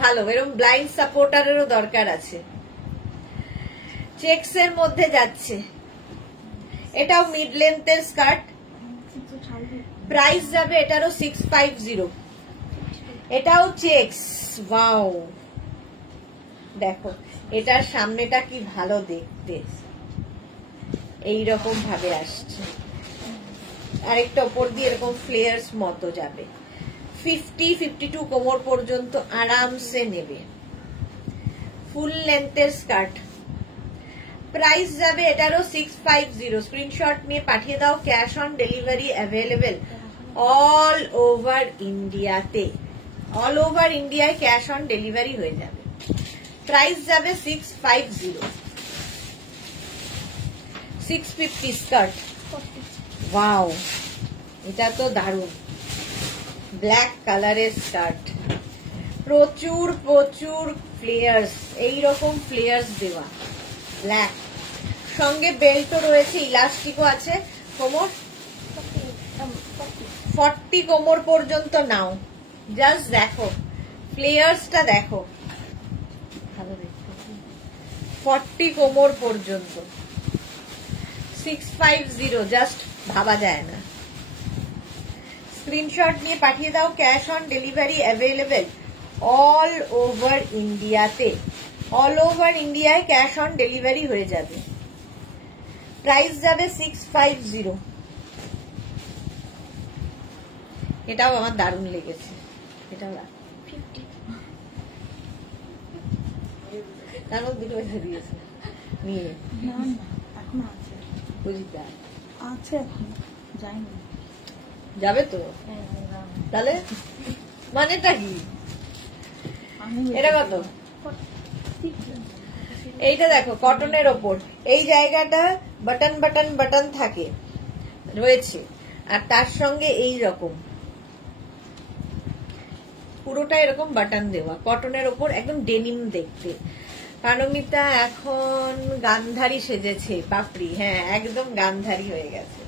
ভালো, এরকম ব্লাইন্ড সাপোর্টারেরও দরকার আছে। চেক্স এর মধ্যে যাচ্ছে, এটাও মিড লেন্থের স্কার্ট। প্রাইস যাবে এটারও 650। এটাও চেক্স। ওয়াও, দেখো এটার সামনেটা কি ভালো দেখতে, এইরকম ভাবে আসছে, আরেকটা উপর দিয়ে এরকম ফ্লেয়ার্স মতো যাবে। 50-52 কোমর পর্যন্ত আরামসে নেবে। ফুল লেন্থের স্কার্ট। প্রাইস যাবে এটারও 650। স্ক্রিনশট নিয়ে পাঠিয়ে দাও, cash on delivery available all over ইন্ডিয়াতে। অল ওভার ইন্ডিয়ায় ক্যাশ অন ডেলিভারি হয়ে যাবে। প্রাইস যাবে 650। 650 স্কার্ট। ওয়াও, এটা তো দারুণ, ব্ল্যাক কালারের স্কার্ট, প্রচুর প্রচুর ফ্লেয়ার্স, এইরকম ফ্লেয়ার্স দেওয়া, ব্ল্যাক, সঙ্গে বেল্টও রয়েছে, ইলাস্টিকও আছে। কোমর 40 কোমর পর্যন্ত নাও। জাস্ট দেখো ফ্লেয়ার্সটা, দেখো ভালো দেখো, 40 কোমর পর্যন্ত। 650, জাস্ট ভাবা যায় না। স্ক্রিনশট নিয়ে পাঠিয়ে দাও, cash on delivery available all over ইন্ডিয়াতে। অল ওভার ইন্ডিয়ায় ক্যাশ অন ডেলিভারি হয়ে যাবে। প্রাইস যাবে 650। এটাও আমার দারুণ লেগেছে, এটাও 50, তার মধ্যে দুটো পয়সা দিয়েছে নিয়ে। না না এখন আছে, বুঝিতে আছে এখন যাইনি। যাবে তো তাহলে মানেটা কি? এটা কত? এইটা দেখো কটনের ওপর, এই জায়গাটা বাটন বাটন বাটন থাকে রয়েছে, আর তার সঙ্গে এই রকম পুরোটা এরকম বাটন দেওয়া, কটনের ওপর একদম ডেনিম দেখতে। পারমিতা এখন গান্ধারী সেজেছে, পাপড়ি, হ্যাঁ একদম গান্ধারী হয়ে গেছে।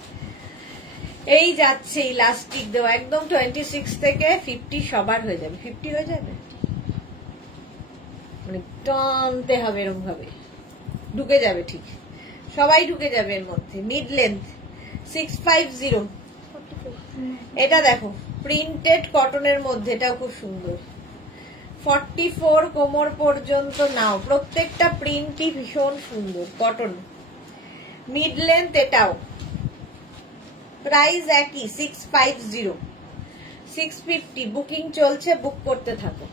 এই যাচ্ছে ইলাস্টিক দেওয়া, একদম 26 থেকে 50 সবার হয়ে যাবে। 50 হয়ে যাবে, মানে টানতে হবে এরকম ভাবে, ঢুকে যাবে, ঠিক সবাই ঢুকে যাবে এর মধ্যে। Mid length 650। এটা দেখো প্রিন্টেড কটনের মধ্যে, এটাও খুব সুন্দর। 44 কোমর পর্যন্ত নাও, প্রত্যেকটা প্রিন্টই ভীষণ সুন্দর, কটন। মিড লেন্থ এটাও, প্রাইস একই 650। 650 বুকিং চলছে, বুক করতে থাকো।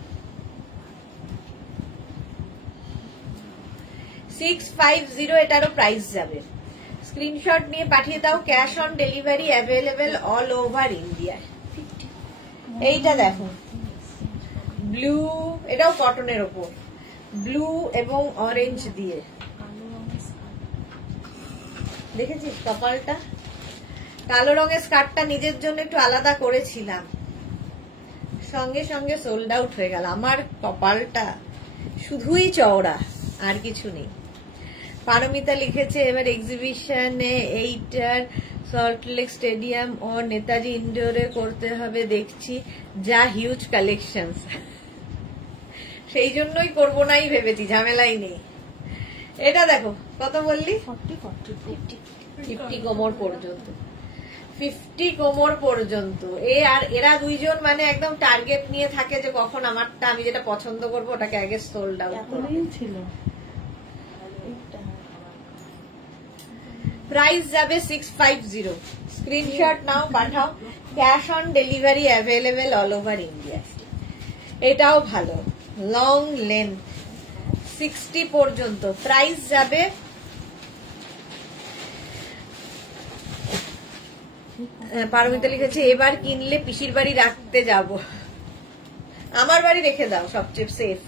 650 এটারও প্রাইস যাবে। স্ক্রিনশট নিয়ে পাঠিয়ে দাও, cash on delivery available all over ইন্ডিয়ায়। এইটা দেখো ব্লু, এটাও কটনের ওপর, ব্লু এবং অরেঞ্জ দিয়ে, দেখেছিস কপালটা? কালো রঙের স্কার্টটা নিজের জন্য একটু আলাদা করেছিলাম, সঙ্গে সঙ্গে সোল্ড আউট হয়ে গেল। আমার কপালটা শুধুই চওড়া, আর কিছু নেই। পারমিতা লিখেছে এবার এক্সিবিশনে এইটার সল্টলেক স্টেডিয়াম ও নেতাজি ইন্ডোরে করতে হবে দেখছি, যা হিউজ কালেকশন। সেই জন্যই করবো নাই ভেবেছি, ঝামেলাই নেই। এটা দেখো কত বললি? 50 কোমর পর্যন্ত, 50 কোমর পর্যন্ত। আর এরা দুইজন মানে একদম টার্গেট নিয়ে থাকে যে কখন আমারটা, আমি যেটা পছন্দ করবো ওটাকে আগে সোল্ড আউট ছিল। প্রাইস যাবে 650। স্ক্রিনশট নাও, পাঠাও, cash on delivery available all over India. এটাও ভালো, লং লেন্থ 60 পর্যন্ত, প্রাইস যাবে পারমিতা লিখেছে এবার কিনলে পিসির বাড়ি রাখতে যাব। আমার বাড়ি রেখে দাও, সবচেয়ে সেফ।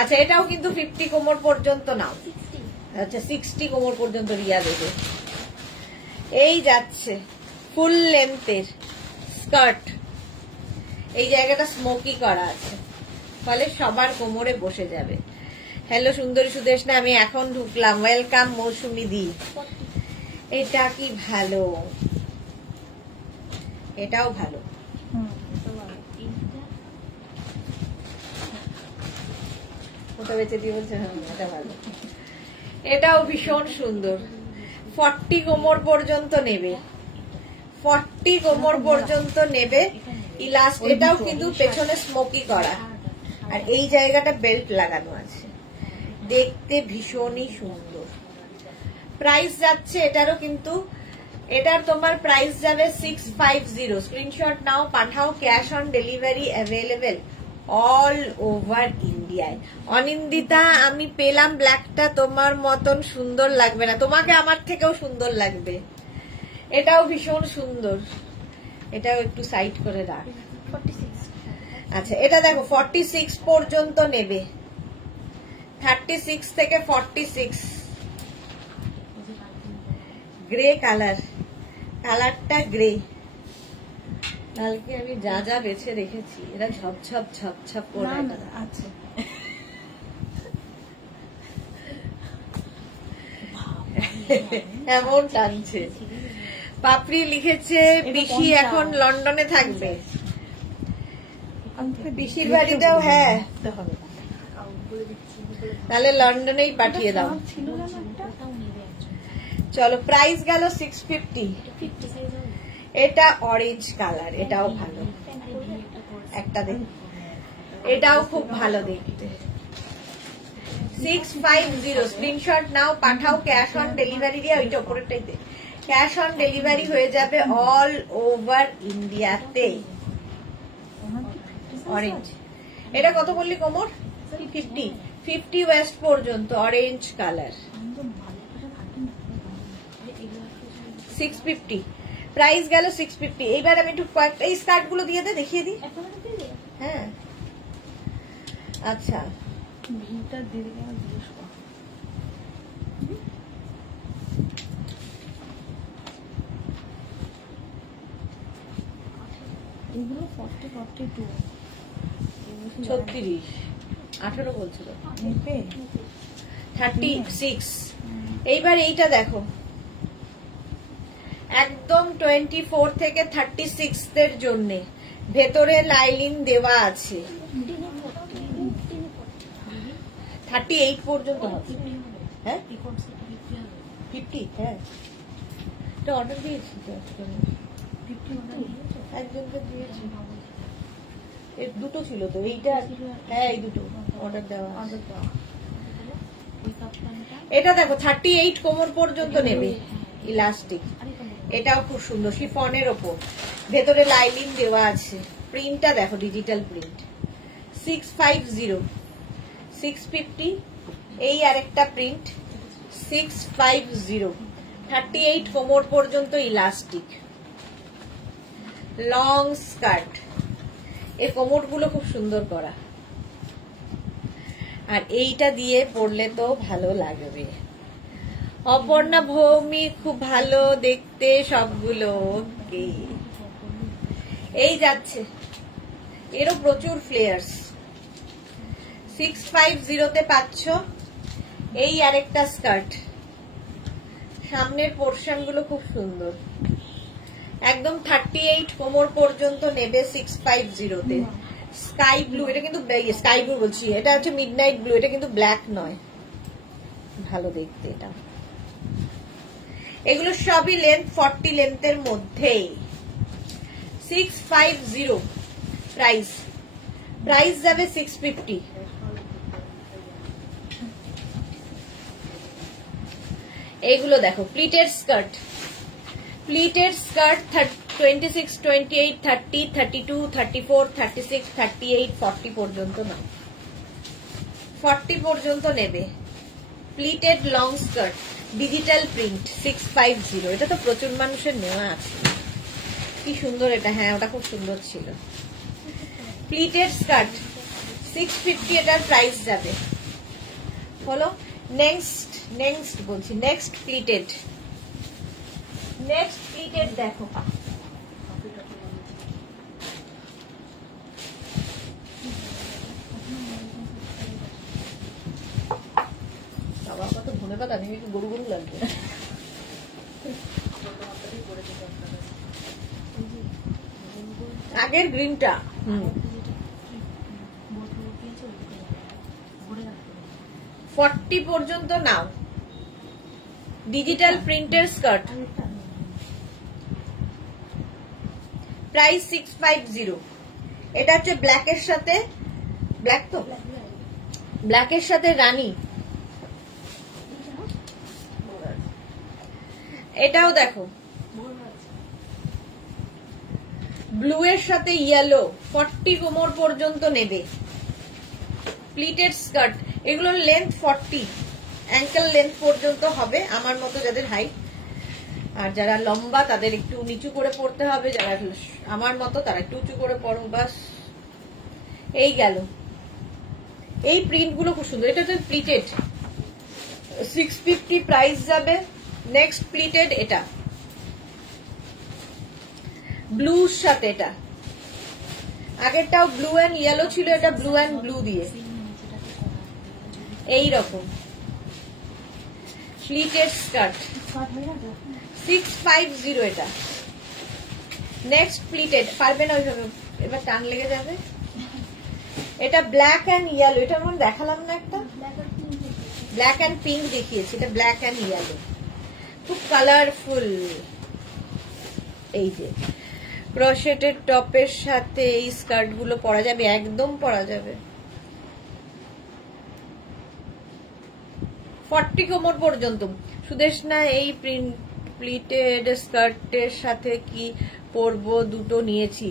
আচ্ছা এটাও কিন্তু 50 কোমর পর্যন্ত নাও, আচ্ছা 60 কোমর পর্যন্ত রিয়া দেবে। এই যাচ্ছে ফুল লেন্থের স্কার্ট, এই জায়গাটা স্মোকি করা আছে, ফলে সবার কোমরে বসে যাবে। হ্যালো সুন্দরী সুদেশনা, আমি এখন ঢুকলাম, ওয়েলকাম মৌসুমি দি। এটা কি ভালো, এটাও ভালো। ওটা বেঁচে দিয়ে বলছে এটা ভালো, এটাও ভীষণ সুন্দর। 40 কোমর পর্যন্ত নেবে, 40 কোমর পর্যন্ত নেবে। ইলাস্ট, এটাও কিন্তু পেছনে স্মোকি করা, আর এই জায়গাটা বেল্ট লাগানো আছে, দেখতে ভীষণই সুন্দর। প্রাইস যাচ্ছে এটারও কিন্তু, এটার তোমার প্রাইস যাবে 650। স্ক্রিনশট নাও, পাঠাও, cash on delivery available all over ইন্ডিয়ায়। অনিন্দিতা আমি পেলাম ব্ল্যাকটা, তোমার মতন সুন্দর লাগবে না, তোমাকে আমার থেকেও সুন্দর লাগবে। এটাও ভীষণ সুন্দর, এটাও একটু সাইড করে রাখ। আচ্ছা এটা দেখো 46 পর্যন্ত নেবে, 36 থেকে 46। গ্রে কালার, কালারটা গ্রে। কালকে আমি যা যা বেছে রেখেছি এরা ঝপঝপ ঝপঝপ করে আছে। এমন টানছে। পাপড়ি লিখেছে পিসি এখন লন্ডনে থাকবে, পিসির বাড়িটাও, হ্যাঁ তাহলে লন্ডনেই পাঠিয়ে দাও। চলো প্রাইস গেল 650। এটা অরেঞ্জ কালার, এটাও ভালো, একটা দেখ, এটাও খুব ভালো দেখতে। 650 স্ক্রিনশট নাও, পাঠাও। ক্যাশ অন ডেলিভারি দিয়ে ওইটা উপরেরটাই দে। ক্যাশ অন ডেলিভারি হয়ে যাবে অল ওভার ইন্ডিয়াতে। অরেঞ্জ এটা কত বললি কোমর? 50 ওয়েস্ট পর্যন্ত অরেঞ্জ কালার। 650 প্রাইস গেল 650। এইবার আমি একটু কয়েকটা এই স্কার্ট গুলো দিয়ে দে, দেখিয়ে দিই। হ্যাঁ আচ্ছা এগুলো 40-42 36 18 বলছিল 36। এইবার এইটা দেখো, একদম 24 থেকে 36 এর জন্য ভেতরে লাইলিন দেওয়া আছে। 38 পর্যন্ত হবে। হ্যাঁ 50। হ্যাঁ এটা অর্ডার দিয়েছি তো, একজনকে দিয়েছি। এর দুটো ছিল তো, এইটা হ্যাঁ এই দুটো অর্ডার দেওয়া। এটা দেখো 38 কোমর পর্যন্ত নেবে, ইলাস্টিক। এটাও খুব সুন্দর, শিফনের ওপর, ভেতরে লাইলিন দেওয়া আছে। প্রিন্টটা দেখো, ডিজিটাল প্রিন্ট। 650 650। এই আরেকটা প্রিন্ট 650। 38 কোমর পর্যন্ত ইলাস্টিক, লং স্কার্ট। এই কোমর গুলো খুব সুন্দর করা, আর এইটা দিয়ে পরলে তো ভালো লাগবে। অপর্ণা ভৌমিক খুব ভালো দেখতে সবগুলো। ওকে এই যাচ্ছে, এরও প্রচুর ফ্লেয়ার্স। 650 পাচ্ছ এই আরেকটা স্কার্ট। সামনের পোর্শন গুলো খুব সুন্দর, একদম 38 কোমর পর্যন্ত নেবে 650 স্কাই ব্লু। এটা কিন্তু স্কাই ব্লু বলছি, এটা হচ্ছে মিডনাইট ব্লু, এটা কিন্তু ব্ল্যাক নয়। ভালো দেখতে এটা। এগুলো সবই লেন্থ 40 লেন্থের মধ্যে। 650 প্রাইস যাবে 650। এইগুলো দেখো, প্লিটেড স্কার্ট। 26, 28, 30, 32, 34, 36, 38, 40 পর্যন্ত না, 40 পর্যন্ত নেবে। Pleated long skirt, digital print 650। এটা তো প্রচুর মানুষের নেওয়া আছে। কি সুন্দর এটা। হ্যাঁ ওটা খুব সুন্দর ছিল। প্লিটেড স্কার্ট 650, এটার প্রাইস যাবে হলো। নেক্সট বলছি, নেক্সট প্লিটেড দেখো। বাবা কত ধনে পাতা, আমি একটু গরু গরু লাগবে। আগের গ্রিনটা 40 পর্যন্ত নাও। ডিজিটাল প্রিন্টের স্কার্ট, প্রাইস 650। এটা হচ্ছে ব্ল্যাকের সাথে, ব্ল্যাক তো, ব্ল্যাকের সাথে রানী। এটাও দেখো, ব্লু এর সাথে ইয়েলো, 40 কোমর পর্যন্ত নেবে। প্লিটেড স্কার্ট, এগুলোর লেন্থ 40, অ্যাঙ্কেল লেন্থ পর্যন্ত হবে আমার মতো যাদের হাইট। আর যারা লম্বা তাদের একটু নিচু করে পড়তে হবে, যারা আমার মতো তারা একটু উঁচু করে পড়ো। বাস এই গেল। এই প্রিন্ট গুলো খুব সুন্দর। এটা তো প্লিটেড, 650 প্রাইস যাবে। নেক্সট প্লিটেড, এটা ব্লুর সাথে, এটা আগেরটাও ব্লু এন্ড ইয়েলো ছিল, এটা ব্লু এন্ড ব্লু দিয়ে এই রকম প্লিটেড স্কার্ট 650। এটা নেক্সট প্লিটেড, পারবে না ওইভাবে, এবার টান লেগে যাবে। এটা ব্ল্যাক এন্ড ইয়েলো, এটা মনে দেখালাম না একটা, ব্ল্যাক এন্ড পিঙ্ক দেখিয়েছি, এটা ব্ল্যাক এন্ড ইয়েলো, খুব কালারফুল। এই যে ক্রশেটের টপের সাথে এই স্কার্ট গুলো পরা যাবে, একদম পরা যাবে। 40 কোমর পর্যন্ত। সুদেশনা এই প্লিটেড স্কার্টের সাথে কি পরবো? দুটো নিয়েছি,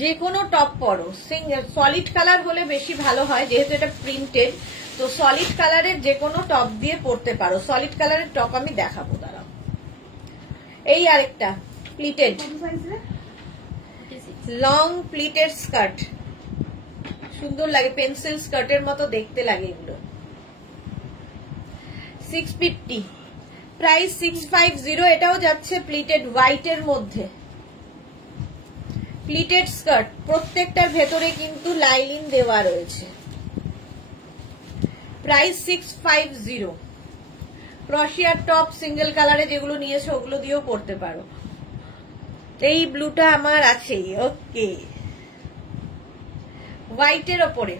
যে কোনো টপ পরো। সলিড কালার হলে বেশি ভালো হয়, যেহেতু এটা প্রিন্টেড, তো সলিড কালারের যে কোনো টপ দিয়ে পরতে পারো। সলিড কালারের টপ আমি দেখাবো, দাঁড়াও। এই আরেকটা প্লিটেড লং প্লিটেড স্কার্ট, সুন্দর লাগে, পেন্সিল স্কার্টের মতো দেখতে লাগে এগুলো। 650, প্রাইস 650। এটাও যাচ্ছে প্লিটেড হোয়াইটের মধ্যে। প্লিটেড স্কার্ট, প্রত্যেকটার ভেতরে কিন্তু লাইনিং দেওয়া রয়েছে। প্রাইস 650। ক্রশিয়ার টপ সিঙ্গেল কালারে যেগুলো নিয়েছো ওগুলো দিয়েও পরতে পারো। এই ব্লুটা আমার আছেই। ওকে, হোয়াইটের ওপরে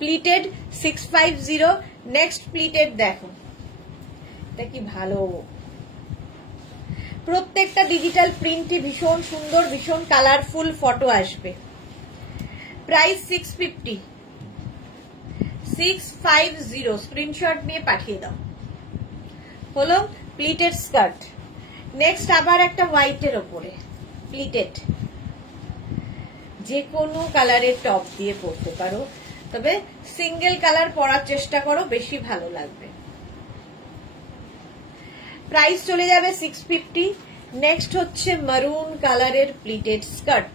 প্লিটেড 650। নেক্সট প্লিটেড দেখো, এটা কি ভালো, প্রত্যেকটা ডিজিটাল প্রিন্টই ভীষণ সুন্দর, ভীষণ কালারফুল ফটো আসবে। প্রাইস 650, 650। স্ক্রিনশট নিয়ে পাঠিয়ে দাও। হলো প্লিটেড স্কার্ট। নেক্সট আবার একটা হোয়াইটের ওপরে প্লিটেড, যে কোনো কালারের টপ দিয়ে পরতে পারো, তবে সিঙ্গেল কালার পরার চেষ্টা করো, বেশি ভালো লাগবে। প্রাইস চলে যাবে 650। নেক্সট হচ্ছে মারুন কালারের প্লিটেড স্কার্ট,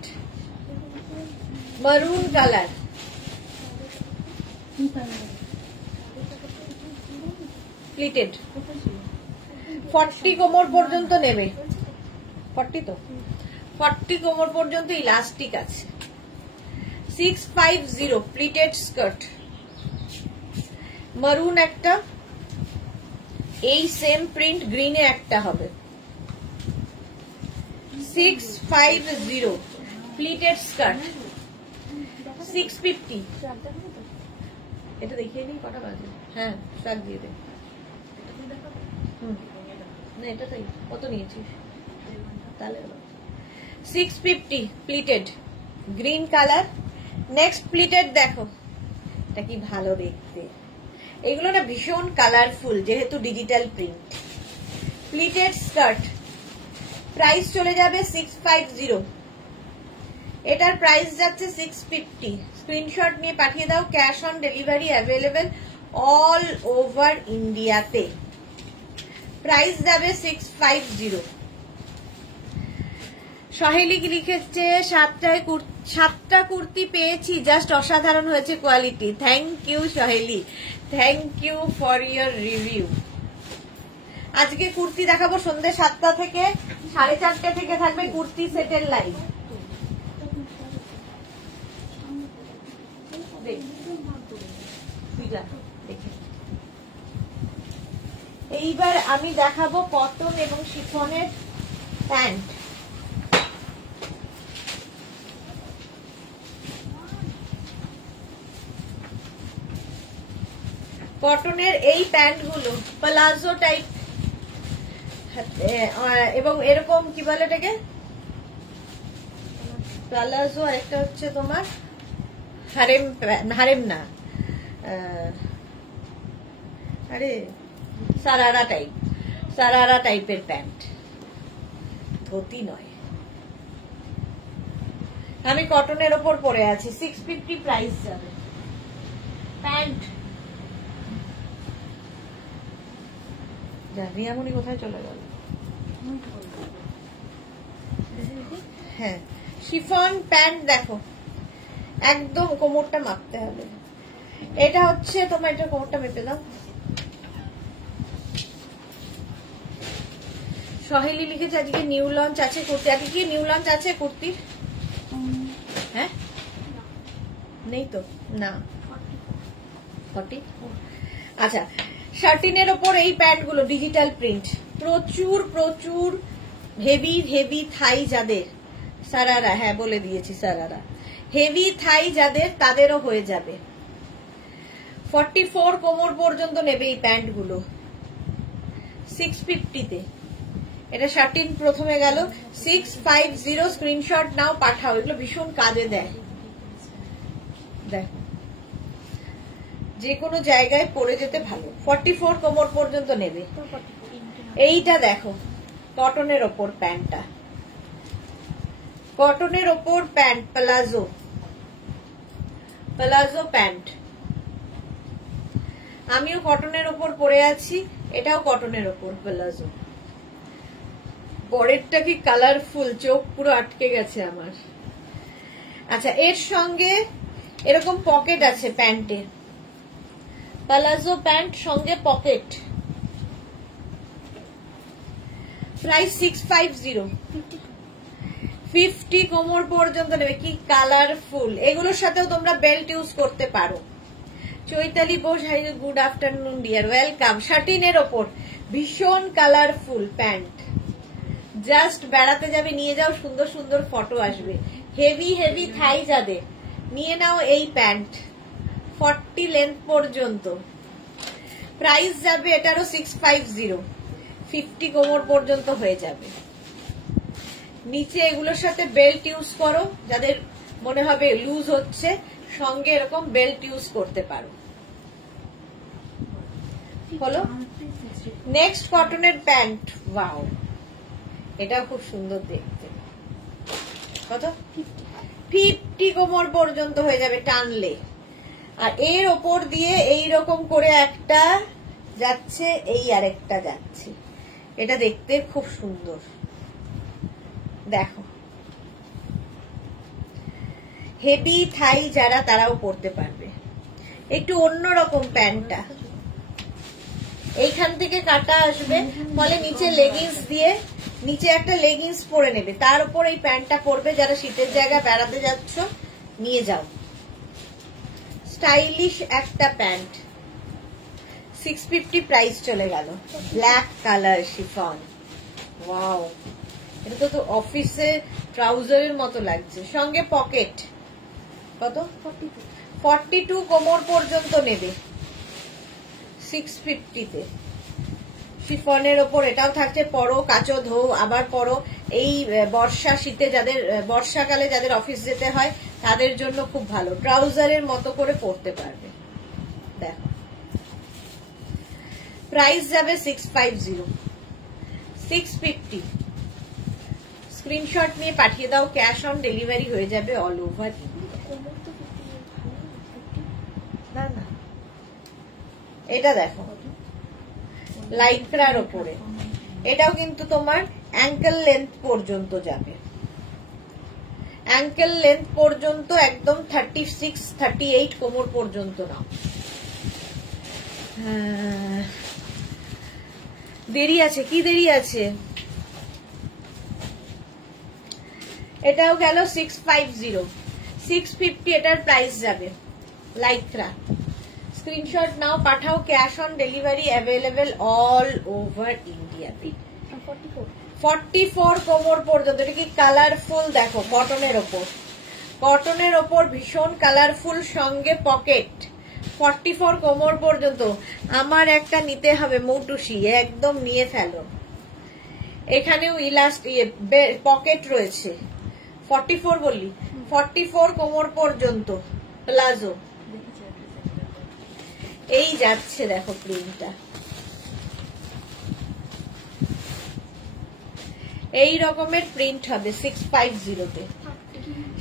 মারুন কালার। প্লিটেড 40 কোমর পর্যন্ত নেবে। 40 তো 40 কোমর পর্যন্ত ইলাস্টিক আছে। 650 প্লিটেড স্কার্ট, মারুন একটা, এই সেম প্রিন্ট গ্রিনে একটা হবে। 650 প্লিটেড স্কার্ট, 650। এটা দেখিয়ে নিই কটা বাজে। হ্যাঁ, শাক দিয়ে দে। না, এটা তাই কত নিয়েছিস তাহলে? 650 pleated green colour. Next pleated দেখো, এটা কি ভালো দেখতে, এগুলো না ভীষণ কালারফুল, যেহেতু digital print. Pleated skirt, price চলে যাবে 650। এটার প্রাইস যাচ্ছে 650। স্ক্রিনশট নিয়ে পাঠিয়ে দাও। Cash on delivery available all over ইন্ডিয়াতে। প্রাইস যাবে 650। সহেলি কি লিখেছে, 7টা কুর্তি পেয়েছি, জাস্ট অসাধারণ হয়েছে quality. Thank you Saheli, thank you for your review. আজকে কুর্তি দেখাবো সন্ধ্যে 7টা থেকে 4:30 থেকে থাকবে কুর্তি সেটের লাইভ। এইবার আমি দেখাবো কটন এবং শিফনের প্যান্ট। কটনের এই প্যান্ট গুলো প্লাজো টাইপ এবং এরকম কি বলে এটাকে, প্লাজো, একটা হচ্ছে তোমার হারেম না, আরে সারারা টাইপের প্যান্ট, ধুতি নয়। আমি কটনের ওপর পরে আছি। 650 প্রাইস যাবে। প্যান্ট রিয়ামনি কোথায় চলে গেল? হ্যাঁ, শিফন প্যান্ট দেখো, একদম কোমরটা মাপতে হবে। এটা হচ্ছে তোমার, এটা কোমরটা মেপে দাও। সহেলি লিখেছে আজকে নিউ লঞ্চ আছে কুর্তি। আজকে কি নিউ লঞ্চ আছে কুর্তির? হ্যাঁ, নেই তো না। 40। আচ্ছা, শার্টিনের ওপর এই প্যান্ট গুলো ডিজিটাল প্রিন্ট, প্রচুর প্রচুর হেভি হেভি থাই যাদের, সারারা, হ্যাঁ বলে দিয়েছি সারারা, হেভি থাই যাদের তাদেরও হয়ে যাবে। 44 কোমর পর্যন্ত নেবে এই প্যান্ট গুলো 650-তে। এটা শার্টিন প্রথমে গেল 650। স্ক্রিনশট নাও, পাঠাও, এগুলো ভীষণ কাজে দেয়। দেখো যে কোনো জায়গায় পরে যেতে ভালো। 44 কোমর পর্যন্ত নেবে। এইটা দেখো কটনের ওপর প্যান্টটা, কটনের ওপর প্যান্ট, প্লাজো, প্লাজো প্যান্ট। আমিও কটনের ওপর পরে আছি, এটাও কটনের ওপর প্লাজো। পরেরটা কি কালারফুল, চোখ পুরো আটকে গেছে আমার। আচ্ছা, এর সঙ্গে এরকম পকেট আছে প্যান্টে, প্লাজো প্যান্ট সঙ্গে পকেট, প্রাইস 650। 50 কোমর পর্যন্ত নেবে। কি কালারফুল, এগুলোর সাথেও তোমরা বেল্ট ইউজ করতে পারো। Chaitali Bose, hi, good afternoon dear, welcome. 13 এর ওপর ভীষণ কালারফুল প্যান্ট, জাস্ট বেড়াতে যাবে নিয়ে যাও, সুন্দর সুন্দর ফটো আসবে। হেভি হেভি থাই যাদের, নিয়ে নাও এই প্যান্ট, 40 লেন্থ পর্যন্ত। প্রাইস যাবে এটারও 650, 50 কোমর পর্যন্ত হয়ে যাবে। নিচে এগুলোর সাথে বেল্ট ইউজ করো, যাদের মনে হবে লুজ হচ্ছে, সঙ্গে এরকম বেল্ট ইউজ করতে পারো। হলো নেক্সট কটনের প্যান্ট। ওয়াও, এটা খুব সুন্দর দেখতে। কত? 50 কোমর পর্যন্ত হয়ে যাবে টানলে। আর এর ওপর দিয়ে এই রকম করে একটা যাচ্ছে, এই আরেকটা যাচ্ছে। এটা দেখতে খুব সুন্দর, দেখো। হেভি থাই যারা, তারাও পরতে পারবে। একটু অন্যরকম প্যান্টটা, এইখান থেকে কাটা আসবে, ফলে নিচে লেগিংস দিয়ে, নিচে একটা লেগিংস পরে নেবে, তার উপর এই প্যান্টটা পরবে। যারা শীতের জায়গায় বেড়াতে যাচ্ছ নিয়ে যাও। স্টাইলিশ একটা প্যান্ট, 650 প্রাইস চলে গেল। ব্ল্যাক কালার শিফন, ওয়াও, এটা তো অফিসে ট্রাউজারের মতো লাগছে, সঙ্গে পকেট। কত? 42 কোমর পর্যন্ত নেবে 650-তে। শিফনের ওপর এটাও থাকছে, পরো, কাচো, ধো, আবার পরো। এই বর্ষা শীতে যাদের, বর্ষাকালে যাদের অফিস যেতে হয় তাদের জন্য খুব ভালো, ট্রাউজারের মতো করে পরতে পারবে। দেখো প্রাইস যাবে 650, 650। স্ক্রিনশট নিয়ে পাঠিয়ে দাও, ক্যাশ অন ডেলিভারি হয়ে যাবে অল ওভার। না না, এটা দেখো লাইক্রার ওপরে, এটাও কিন্তু তোমার অ্যাঙ্কেল লেন্থ পর্যন্ত যাবে, অ্যাঙ্কেল লেন্থ পর্যন্ত, একদম 36, 38 কোমর পর্যন্ত নাও। দেরি আছে, কি দেরি আছে? এটাও গেল 650, 650 এটার প্রাইস যাবে। লাইক্রা, স্ক্রিনশট নাও, পাঠাও, cash on delivery available all over ইন্ডিয়াতে। 44 কোমর পর্যন্ত। এটা কি কালারফুল, দেখো কটনের ওপর, কটনের ওপর ভীষণ কালারফুল, সঙ্গে পকেট। 44 কোমর পর্যন্ত। আমার একটা নিতে হবে মৌটুসি, একদম নিয়ে ফেলো। এখানেও পকেট রয়েছে। 44 বললি, 44 কোমর পর্যন্ত প্লাজো। এই যাচ্ছে দেখো প্রিন্টটা, এই রকমের প্রিন্ট হবে 650-তে।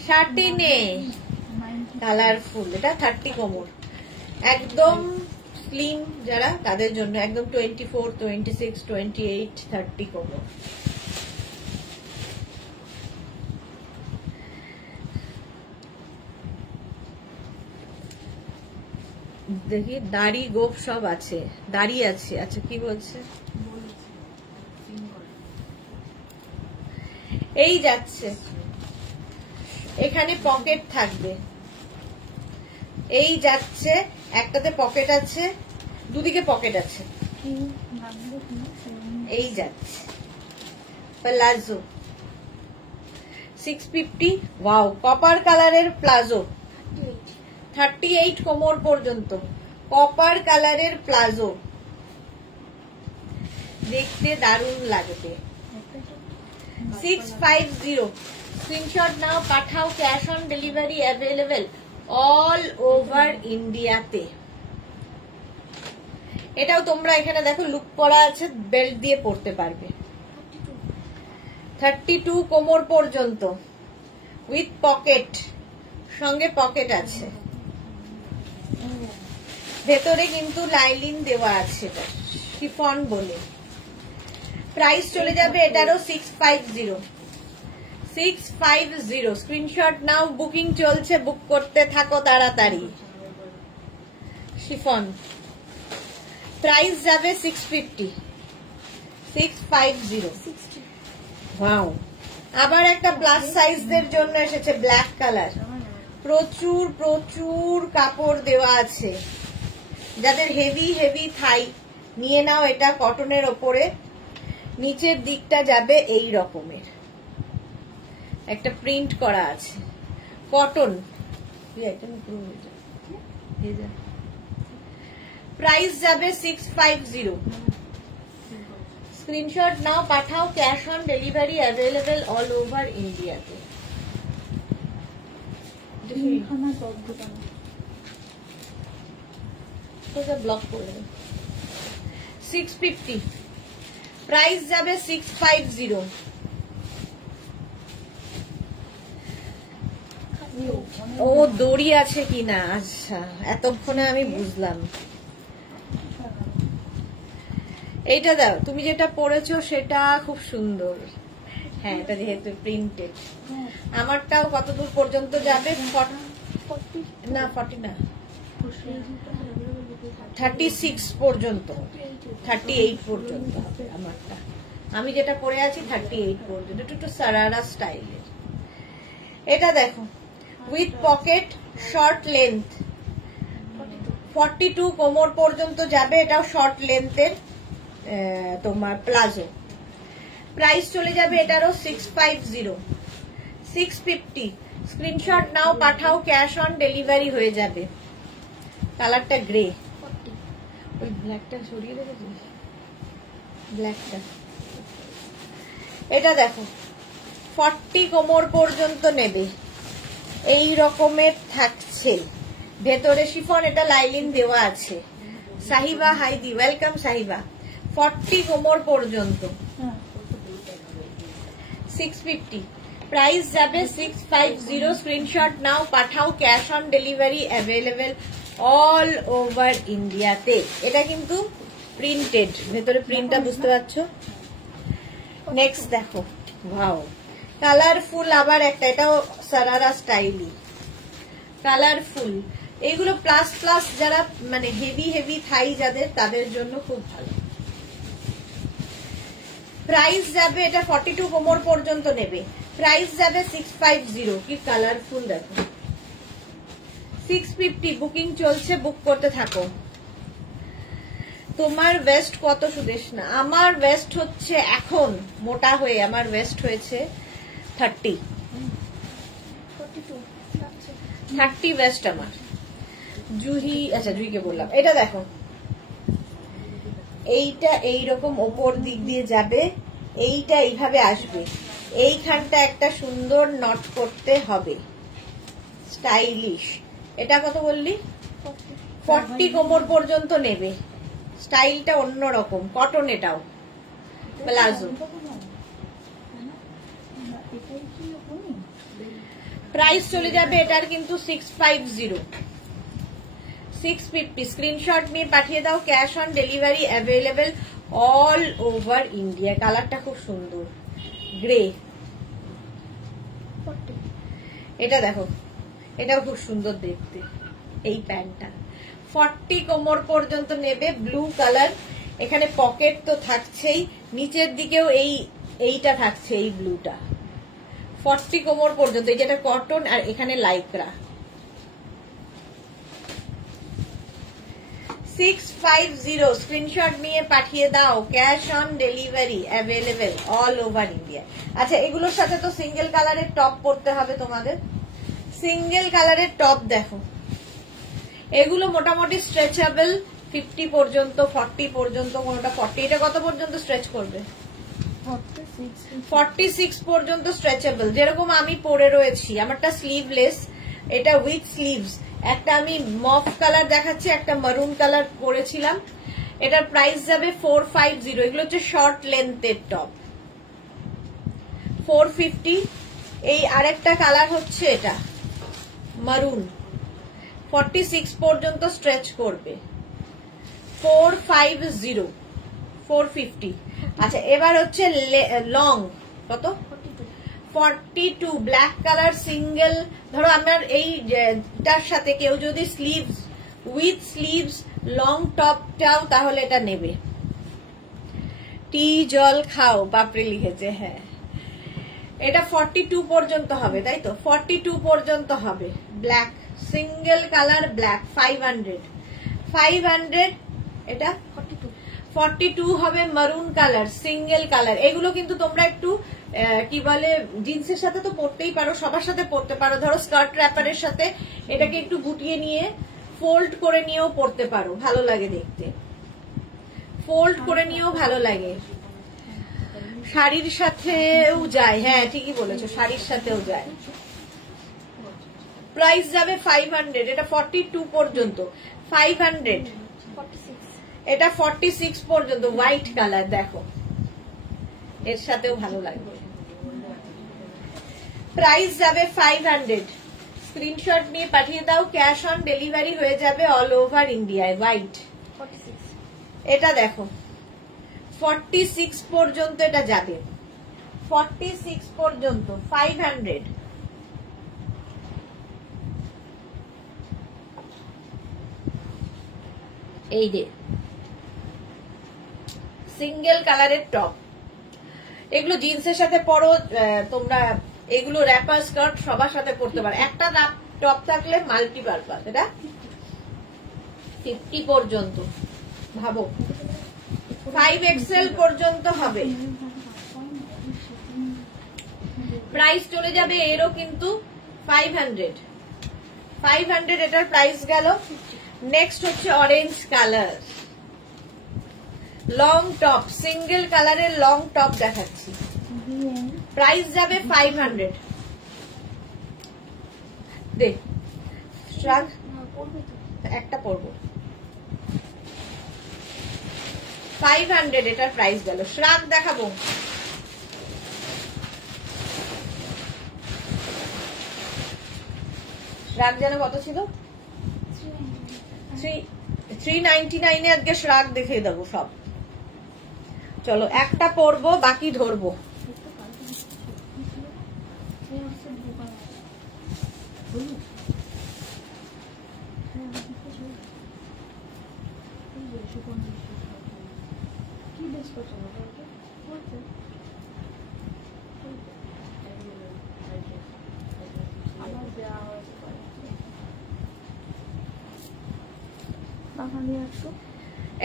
13-এ কালারফুল, এটা 30 কোমর, একদম স্লিম যারা তাদের জন্য, একদম 24, 26, 28, 30 কোমর। দেখি দাড়ি গোপ সব আছে, দাড়ি আছে। আচ্ছা কি বলছে? এই যাচ্ছে, এখানে পকেট থাকবে। এই যাচ্ছে, একটাতে পকেট আছে, দুদিকে পকেট আছে। এই যাচ্ছে প্লাজো, 650। ওয়াও, কপার কালারের প্লাজো, 38 কোমর পর্যন্ত, কপার কালারের প্লাজো, দেখতে দারুণ লাগবে। 650, স্ক্রিনশট নাও, পাঠাও, cash on delivery available all over ইন্ডিয়াতে। এটাও তোমরা এখানে দেখো লুক করা আছে, বেল্ট দিয়ে পরতে পারবে। 32 কোমর পর্যন্ত উইথ পকেট, সঙ্গে পকেট আছে, ভেতরে কিন্তু লাইলিন দেওয়া আছে, শিফন বলে। প্রাইস চলে যাবে এটারও 650। 650 স্ক্রিনশট নাও, বুকিং চলছে, বুক করতে থাকো তাড়াতাড়ি। শিফন প্রাইস যাবে 650। 650। ওয়াও, আবার একটা প্লাস সাইজদের জন্য এসেছে ব্ল্যাক কালার। প্রচুর প্রচুর কাপড় দেওয়া আছে, যাদের হেভি হেভি থাই নিয়ে নাও। এটা কটনের ওপরে, নিচের দিকটা যাবে এই রকমের, একটা প্রিন্ট করা আছে, কটন। প্রাইস যাবে 650। স্ক্রিনশট নাও, পাঠাও, cash on delivery available all over ইন্ডিয়াতে। ব্লক করে 650। প্রাইস যাবে 650। ও দড়ি আছে কিনা, আচ্ছা এতক্ষণে আমি বুঝলাম। এইটা দাও, তুমি যেটা পরেছো সেটা খুব সুন্দর। হ্যাঁ, এটা যেহেতু প্রিন্টেড। আমারটাও কতদূর পর্যন্ত যাবে? না 40 না, 36 পর্যন্ত, 38 পর্যন্ত হবে আমারটা। আমি যেটা পরে আছি 38 পর্যন্ত, একটু সারারা স্টাইলের। এটা দেখো উইথ পকেট, শর্ট লেন্থ, 42 কোমর পর্যন্ত যাবে। এটাও শর্ট লেন্থের তোমার প্লাজো। প্রাইস চলে যাবে এটারও 650। 650। স্ক্রিনশট নাও, পাঠাও, ক্যাশ অন ডেলিভারি হয়ে যাবে। কালারটা গ্রে, ওই ব্ল্যাকটা সরিয়ে রেখেছিস, ব্ল্যাকটা। এটা দেখো 40 কোমর পর্যন্ত নেবে, এই রকমের থাকছে, ভেতরে শিফন, এটা লাইলিন দেওয়া আছে। সাহিবা হাইদি, ওয়েলকাম সাহিবা। 40 কোমর পর্যন্ত 650। প্রাইস যাবে 650। স্ক্রিনশট নাও, পাঠাও, cash on delivery available all over ইন্ডিয়াতে। এটা কিন্তু প্রিন্টেড, ভেতরে প্রিন্টটা বুঝতে পারছো। নেক্সট দেখো, ওয়াও কালারফুল, আবার একটা, এটাও সারারা স্টাইলি, কালারফুল। এইগুলো প্লাস প্লাস যারা মানে হেভি হেভি থাই যাদের, তাদের জন্য খুব ভালো। প্রাইস যাবে, এটা 42 কোমর পর্যন্ত নেবে। প্রাইস যাবে 650। কি কালারফুল দেখো, 650। বুকিং চলছে, বুক করতে থাকো। তোমার ওয়েস্ট কত সুদেশনা? আমার ওয়েস্ট হচ্ছে এখন মোটা হয়ে, আমার ওয়েস্ট হয়েছে 30 ওয়েস্ট আমার। জুহি, আচ্ছা জুহিকে বললাম। এটা দেখো, এইটা এইরকম ওপর দিক দিয়ে যাবে, এইটা এইভাবে আসবে, এইখানটা একটা সুন্দর নট করতে হবে, স্টাইলিশ। এটা কত বললি? 40 কোমর পর্যন্ত নেবে। স্টাইলটা অন্যরকম, কটন, এটাও প্লাজো। প্রাইস চলে যাবে এটার কিন্তু 650। 650। স্ক্রিনশট নিয়ে পাঠিয়ে দাও, cash on delivery available all over India. কালারটা খুব সুন্দর, গ্রে। এটা দেখো, এটাও খুব সুন্দর দেখতে, এই প্যান্টটা 40 কোমর পর্যন্ত নেবে, ব্লু কালার। এখানে পকেট তো থাকছেই, নিচের দিকেও এইটা থাকছে, এই ব্লুটা। 40 কোমর পর্যন্ত, এই যেটা কটন, আর এখানে লাইক্রা। 650। স্ক্রিনশট নিয়ে পাঠিয়ে দাও, cash on delivery available all over India. আচ্ছা, এগুলোর সাথে তো সিঙ্গেল কালারের টপ পরতে হবে তোমাদের। সিঙ্গেল কালারের টপ দেখো, এগুলো মোটামুটি স্ট্রেচেবল 50 পর্যন্ত, 40 পর্যন্ত, কোনটা 40। এটা কত পর্যন্ত স্ট্রেচ করবে? 46 পর্যন্ত স্ট্রেচেবল। যেরকম আমি পরে রয়েছি, আমারটা স্লিভলেস, এটা উইথ স্লিভস। একটা আমি মফ কালার দেখাচ্ছি, একটা মারুন কালার পরেছিলাম। এটার প্রাইস যাবে 450। এগুলো হচ্ছে শর্ট লেন্থের টপ। 450। এই আরেকটা কালার হচ্ছে এটা মারুন, 46 পর্যন্ত স্ট্রেচ করবে। 450, 450। আচ্ছা, এবার হচ্ছে লং কত, 42 ব্ল্যাক কালার সিঙ্গেল। ধরো আমার এইটার সাথে কেউ যদি sleeves with sleeves long top চাও তাহলে এটা নেবে। টি জল খাও বাপরে লিখেছে, হ্যাঁ এটা 42 পর্যন্ত হবে, তাই তো 42 পর্যন্ত হবে। ব্ল্যাক সিঙ্গেল কালার ব্ল্যাক 500 এটা 42 হবে। মারুন কালার সিঙ্গেল কালার। এগুলো কিন্তু তোমরা একটু কি বলে জিন্সের সাথে তো পরতেই পারো, সবার সাথে পরতে পারো। ধরো স্কার্ট র্যাপারের সাথে এটাকে একটু গুটিয়ে নিয়ে ফোল্ড করে নিয়েও পরতে পারো, ভালো লাগে দেখতে। ফোল্ড করে নিয়েও ভালো লাগে, শাড়ির সাথেও যায়। হ্যাঁ ঠিকই বলেছো, শাড়ির সাথেও যায়। প্রাইস যাবে 500। এটা 42 পর্যন্ত 500। এটা 46 পর্যন্ত। হোয়াইট কালার দেখো, এর সাথেও ভালো লাগবে। প্রাইস যাবে 500। স্ক্রিনশট নিয়ে পাঠিয়ে দাও, ক্যাশ অন ডেলিভারি হয়ে যাবে অল ওভার ইন্ডিয়ায়। হোয়াইট 46। এটা দেখো 46 পর্যন্ত এটা যাবে। 46 পর্যন্ত 500। এই যে সিঙ্গেল কালারের টপ, এগুলো জিন্সের সাথে পরো তোমরা। এগুলো র্যাপার স্কার্ট সবার সাথে পরতে পারো। একটা টপ থাকলে মাল্টিপারপাস। এটা 50 পর্যন্ত, ভাবো 5XL পর্যন্ত হবে। প্রাইস চলে যাবে এরও কিন্তু 500। এটার প্রাইস গেল। নেক্সট হচ্ছে orange colour long top, single কালারের লং টপ দেখাচ্ছি। প্রাইস যাবে 500। দে শ্রাগ একটা পরবো। 500 এটার প্রাইস গেল। শ্রাগ দেখাবো। শ্রাগ যেন কত ছিল? 399 আজকে শ্রাগ দেখিয়ে দেবো সব। চলো একটা পরবো, বাকি ধরবো।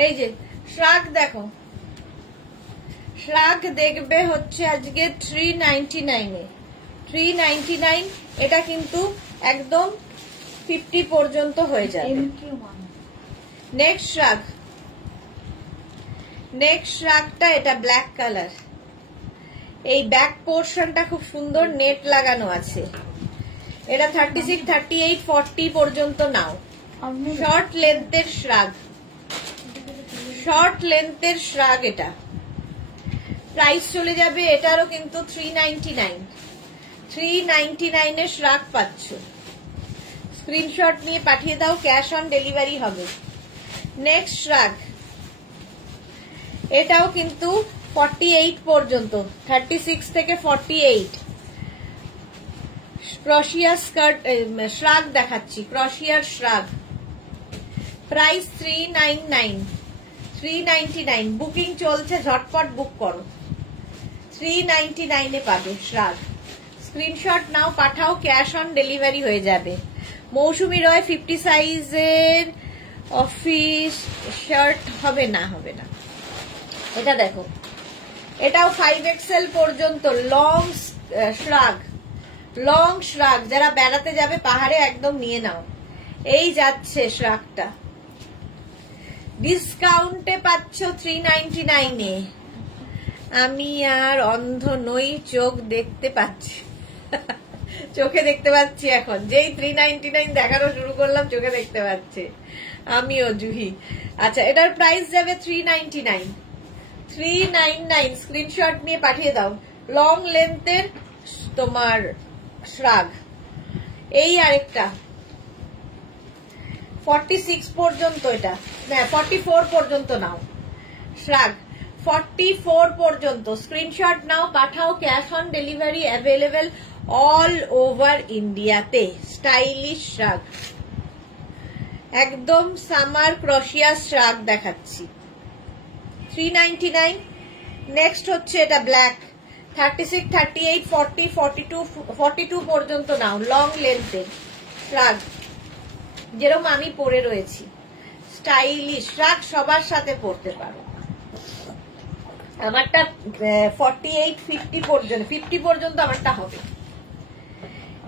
এই যে শ্রাগ দেখো, শ্রাগ দেখবে হচ্ছে আজকে 399 এ। 399 এটা কিন্তু একদম 50 পর্যন্ত হয়ে যাবে। নেক্সট শ্রাগটা এটা ব্ল্যাক কালার। এই ব্যাক পোর্শনটা খুব সুন্দর নেট লাগানো আছে। এটা 36, 38, 40 পর্যন্ত নাও। শর্ট লেন্থের শ্রাগ, এটা প্রাইস চলে যাবে এটারও কিন্তু 399 এর শ্রাগ পাচ্ছ। স্ক্রিনশট নিয়ে পাঠিয়ে দাও, ক্যাশ অন ডেলিভারি হবে। নেক্সট শ্রাগ, এটাও কিন্তু 48 পর্যন্ত, 36 থেকে 48। ক্রশিয়া স্কার্ট শ্রাগ দেখাচ্ছি, ক্রশিয়ার শ্রাগ। প্রাইস 399। বুকিং চলছে, ঝটপট বুক করো। 399 এ পাবে শ্রাগ। স্ক্রিনশট নাও, পাঠাও, ক্যাশ অন ডেলিভারি হয়ে যাবে। মৌসুমী রয় 50 সাইজের অফিস শার্ট হবে না। এটা দেখো, এটাও 5XL পর্যন্ত লং শ্রাগ। যারা বেড়াতে যাবে পাহাড়ে একদম নিয়ে নাও। এই যাচ্ছে শ্রাগটা, ডিসকাউন্টে পাচ্ছ 399 এ। আমি আর অন্ধ নই, চোখ দেখতে পাচ্ছি। চোখে দেখতে পাচ্ছি এখন, যেই 399 দেখানো শুরু করলাম চোখে দেখতে পাচ্ছে। আমিও জুহি। আচ্ছা, এটার প্রাইস যাবে 399। 399 স্ক্রিনশট নিয়ে পাঠিয়ে দাও। লং লেন্থের তোমার শ্রাগ। এই আরেকটা 46 পর্যন্ত, এটা না 44 পর্যন্ত নাও শ্রাগ। 44 পর্যন্ত স্ক্রিনশট নাও, পাঠাও। Cash on delivery available all over ইন্ডিয়াতে। স্টাইলিশ শ্রাগ, একদম সামার ক্রোশিয়া শ্রাগ দেখাচ্ছি। 399। নেক্সট হচ্ছে এটা ব্ল্যাক 36, 38, 40, 42 পর্যন্ত নাও। লং লেন্থের শ্রাগ, যেরকম আমি পরে রয়েছি। স্টাইলিশ শ্রাগ, সবার সাথে পরতে পারো। আমারটা 48, 50 পর্যন্ত আমারটা হবে।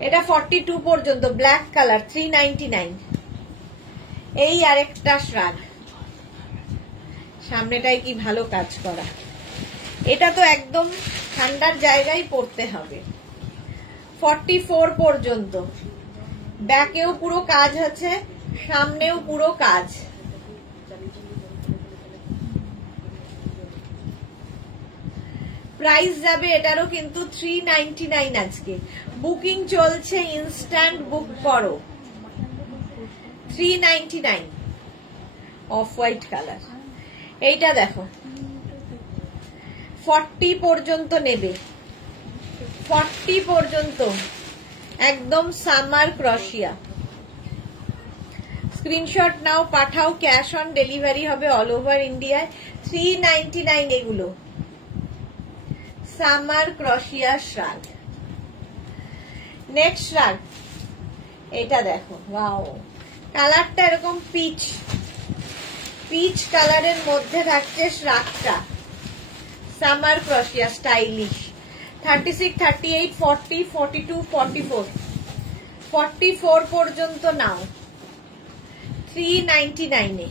এটা 42 পর্যন্ত ব্ল্যাক কালার 399। এই আরেকটা শ্রাগ, সামনেটাই কি ভালো কাজ করা। এটা তো একদম ঠান্ডার জায়গায় পরতে হবে। 44 পর্যন্ত, ব্যাকেও পুরো কাজ আছে, সামনেও পুরো কাজ। প্রাইস যাবে এটারও কিন্তু 399 আজকে। বুকিং চলছে, ইনস্ট্যান্ট বুক করো। 399 অফ হোয়াইট কালার। এইটা দেখো 40 পর্যন্ত নেবে, 40 পর্যন্ত একদম সামার ক্রোশিয়া। স্ক্রিনশট নাও, পাঠাও। ক্যাশ অন ডেলিভারি হবে অল ওভার ইন্ডিয়ায়। 399 এগুলো সামার ক্রোশিয়া শ্রাগ। নেক্সট শ্রাগ এটা দেখো, ওয়াও, কালারটা এরকম পিচ কালারের মধ্যে থাকছে শ্রাগটা। Summer ক্রোশিয়া, stylish. 36, 38, 40, 42, 44 পর্যন্ত নাও। 399 এ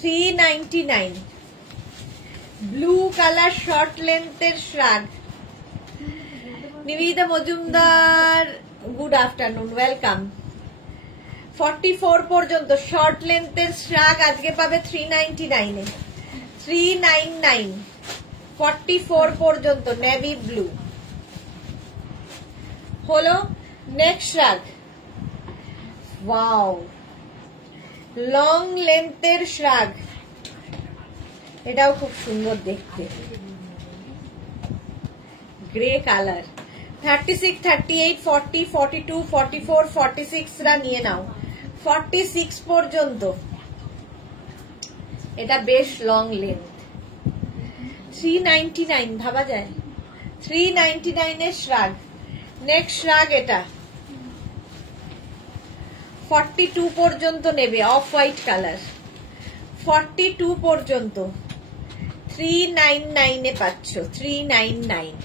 399 ব্লু কালার শর্ট লেন্থের shrug. Nibedita Majumdar, good afternoon, welcome. 44 পর্যন্ত শর্ট লেন্থের শ্রাগ আজকে পাবে 399 এ। 399 44 পর্যন্ত নেভি ব্লু হলো। নেক্সট শ্রাগ, ওয়াও, লং লেন্থের শ্রাগ। এটাও খুব সুন্দর দেখতে, গ্রে কালার। 36, 38, 40, 42, 44, 46 রা নিয়ে নাও। 46 পর্যন্ত এটা বেশ লং লেন্থ। 399 ভাবা যায়। 399 এর শ্রাগ। নেক্সট শ্রাগ এটা 42 পর্যন্ত নেবে, অফ হোয়াইট কালার। 42 পর্যন্ত 399 এ পাচ্ছ। 399।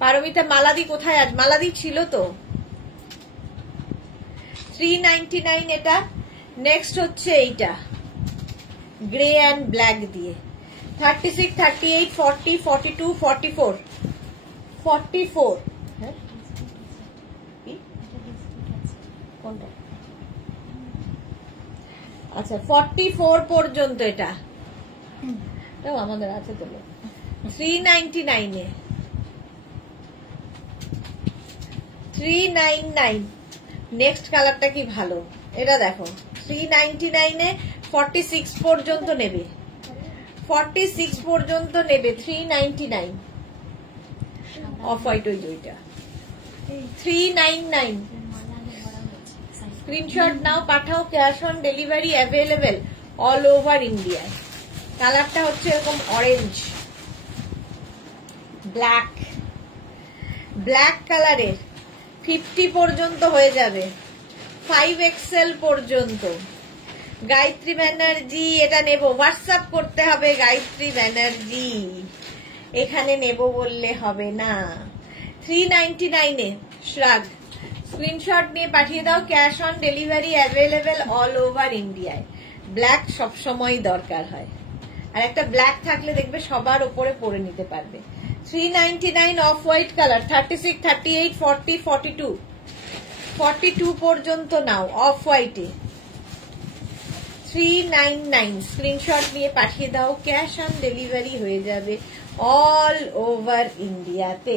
পারমিতা মালাদি কোথায়? আজ মালাদি ছিল তো। 399 এটা। নেক্সট হচ্ছে এইটা গ্রে অ্যান্ড ব্ল্যাক দিয়ে। 36, 38, 40, 42, 44 44। হ্যাঁ, কোনটা? আচ্ছা, 44 পর্যন্ত এটা আমাদের আছে তো। 399 এ 399। নেক্সট কালারটা কি ভালো, এটা দেখো। 399 এ 46 পর্যন্ত নেবে, 46 পর্যন্ত নেবে। 399 অফ হোয়াইট, ওই দুইটা। 399 স্ক্রিনশট নাও, পাঠাও। Cash on delivery available all over ইন্ডিয়ায়। কালারটা হচ্ছে এরকম অরেঞ্জ ব্ল্যাক কালারের। 50 পর্যন্ত হয়ে যাবে, 5XL পর্যন্ত। গায়ত্রী ব্যানার্জি, এটা নেব, হোয়াটসঅ্যাপ করতে হবে। গায়ত্রী ব্যানার্জি, এখানে নেব বললে হবে না। 399 এ শ্রাগ। স্ক্রিনশট নিয়ে পাঠিয়ে দাও। Cash on delivery available all over ইন্ডিয়ায়। ব্ল্যাক সবসময় দরকার হয়, আর একটা ব্ল্যাক থাকলে দেখবে সবার উপরে পরে নিতে পারবে। 399 অফ হোয়াইট কালার 36, 38, 40, 42 42 পর্যন্ত নাও অফ হোয়াইটে 399 স্ক্রিনশট নিয়ে পাঠিয়ে দাও, ক্যাশ অন ডেলিভারি হয়ে যাবে অল ওভার ইন্ডিয়াতে।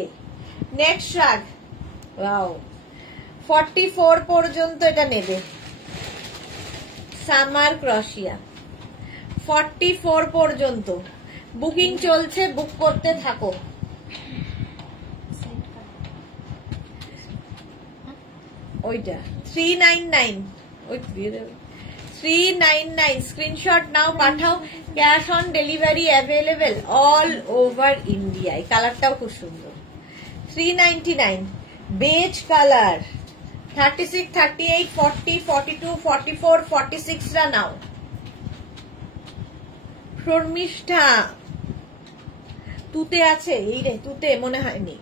নেক্সট শ্রাগ, ওয়াও 44 পর্যন্ত এটা নেবে, সামার ক্রশিয়া 44 পর্যন্ত বুকিং চলছে, বুক করতে থাকো। ওইটা 399 ওই 399 স্ক্রিনশট নাও পাঠাও, cash on delivery available all over India. এই কালারটাও খুব সুন্দর। 399 বেজ কালার 36, 38, 40, 42, 44, 46 রা নাও। শর্মিষ্ঠা তুতে আছে, এই রে তুতে মনে হয়নি।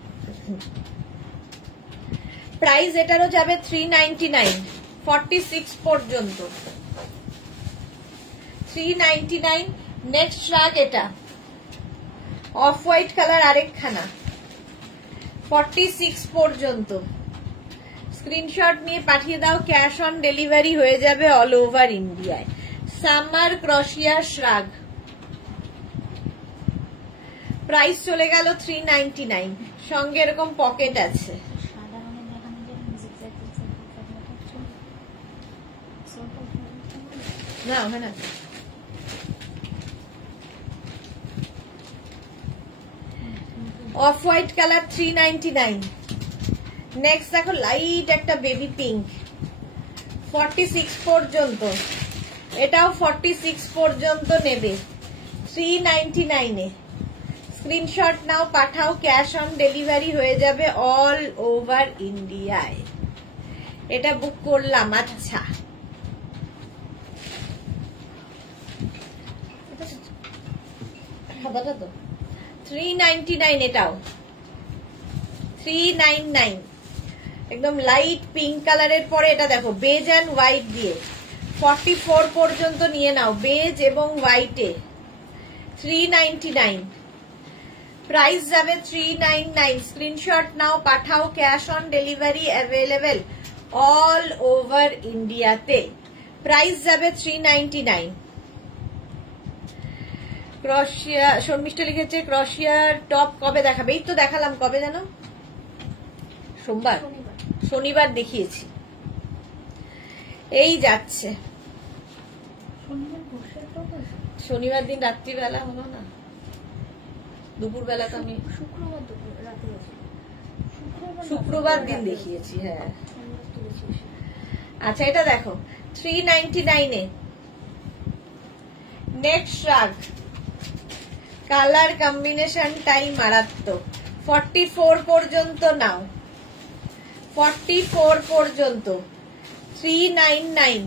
প্রাইস এটারও যাবে 399 46 পর্যন্ত 399। নেক্সট শ্রাগ এটা অফ হোয়াইট কালার আরেকখানা 46 পর্যন্ত স্ক্রিনশট নিয়ে পাঠিয়ে দাও, ক্যাশ অন ডেলিভারি হয়ে যাবে অল ওভার ইন্ডিয়ায়। সামার ক্রশিয়া শ্রাগ প্রাইস চলে গেল 399, সঙ্গে এরকম পকেট আছে। না ওখানে অফ হোয়াইট কালার 399। নেক্সট দেখো লাইট একটা বেবি পিঙ্ক 46 পর্যন্ত, এটাও 46 পর্যন্ত নেবে 399 এ। স্ক্রিনশট নাও পাঠাও, ক্যাশ অন ডেলিভারি হয়ে যাবে অল ওভার ইন্ডিয়ায়। এটা বুক করলাম। আচ্ছা তো 399 এটাও 399 একদম লাইট পিঙ্ক কালারের পরে এটা দেখো বেজ এন্ড হোয়াইট দিয়ে 44 পর্যন্ত নিয়ে নাও, বেজ এবং হোয়াইটে 399 প্রাইস যাবে 399। স্ক্রিনশট নাও পাঠাও, cash on delivery available all over ইন্ডিয়াতে। প্রাইস যাবে 399। ক্রশিয়া শর্মিষ্ঠা লিখেছে ক্রশিয়ার টপ কবে দেখাবে? এই তো দেখালাম, কবে জানো? সোমবার, শনিবার দেখিয়েছি। এই যাচ্ছে শনিবার দিন রাত্রিবেলা হলো না, দুপুর বেলা তো আমি শুক্রবার দিন দেখিয়েছি। হ্যাঁ আচ্ছা এটা দেখো 399 এ। নেক্সট শ্রাগ কালার কম্বিনেশনটাই মারাত্মক 44 পর্যন্ত নাও, 44 পর্যন্ত 399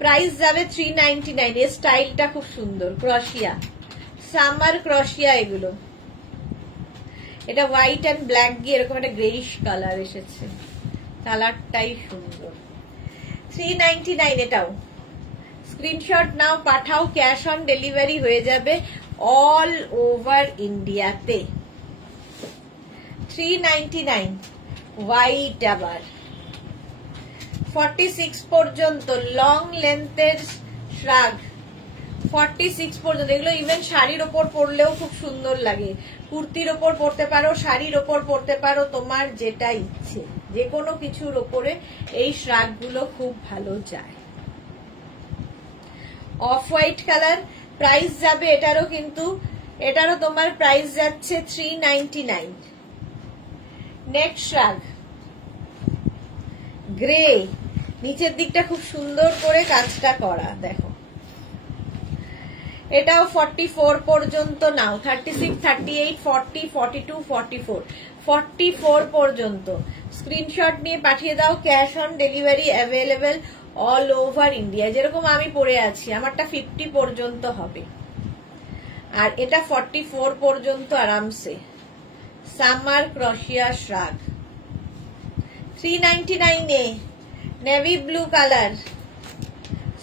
প্রাইস যাবে 399। এর স্টাইলটা খুব সুন্দর, ক্রশিয়া সামার ক্রশিয়া এগুলো। এটা হোয়াইট এন্ড ব্ল্যাক দিয়ে এরকম একটা গ্রেইশ কালার এসেছে, কালারটাই সুন্দর। 399 এটাও। স্ক্রিনশট নাও পাঠাও, ক্যাশ অন ডেলিভারি হয়ে যাবে অল ওভার ইন্ডিয়াতে। 399 হোয়াইট আবার 46 পর্যন্ত লং লেন্থের শ্রাগ 46 পর্যন্ত। এগুলো ইভেন শাড়ির ওপর পরলেও খুব সুন্দর লাগে, কুর্তির ওপর পরতে পারো, শাড়ির ওপর পরতে পারো, তোমার যেটা ইচ্ছে যে কোনো কিছুর ওপরে এই শ্রাগগুলো খুব ভালো যায়। অফ হোয়াইট কালার প্রাইস যাবে এটারও, কিন্তু এটারও তোমার প্রাইস যাচ্ছে 399। নেক্সট শ্রাগ গ্রে, নিচের দিকটা খুব সুন্দর করে কাজটা করা দেখো, এটাও 44 পর্যন্ত নাও, 36, 38, 40, 42, 44 44 পর্যন্ত স্ক্রিনশট নিয়ে পাঠিয়ে দাও, cash on delivery available all over India. যেরকম আমি পরে আছি আমারটা 50 পর্যন্ত হবে, আর এটা 44 পর্যন্ত আরামসে। সামার ক্রশিয়া শ্রাগ 399 এ navy blue colour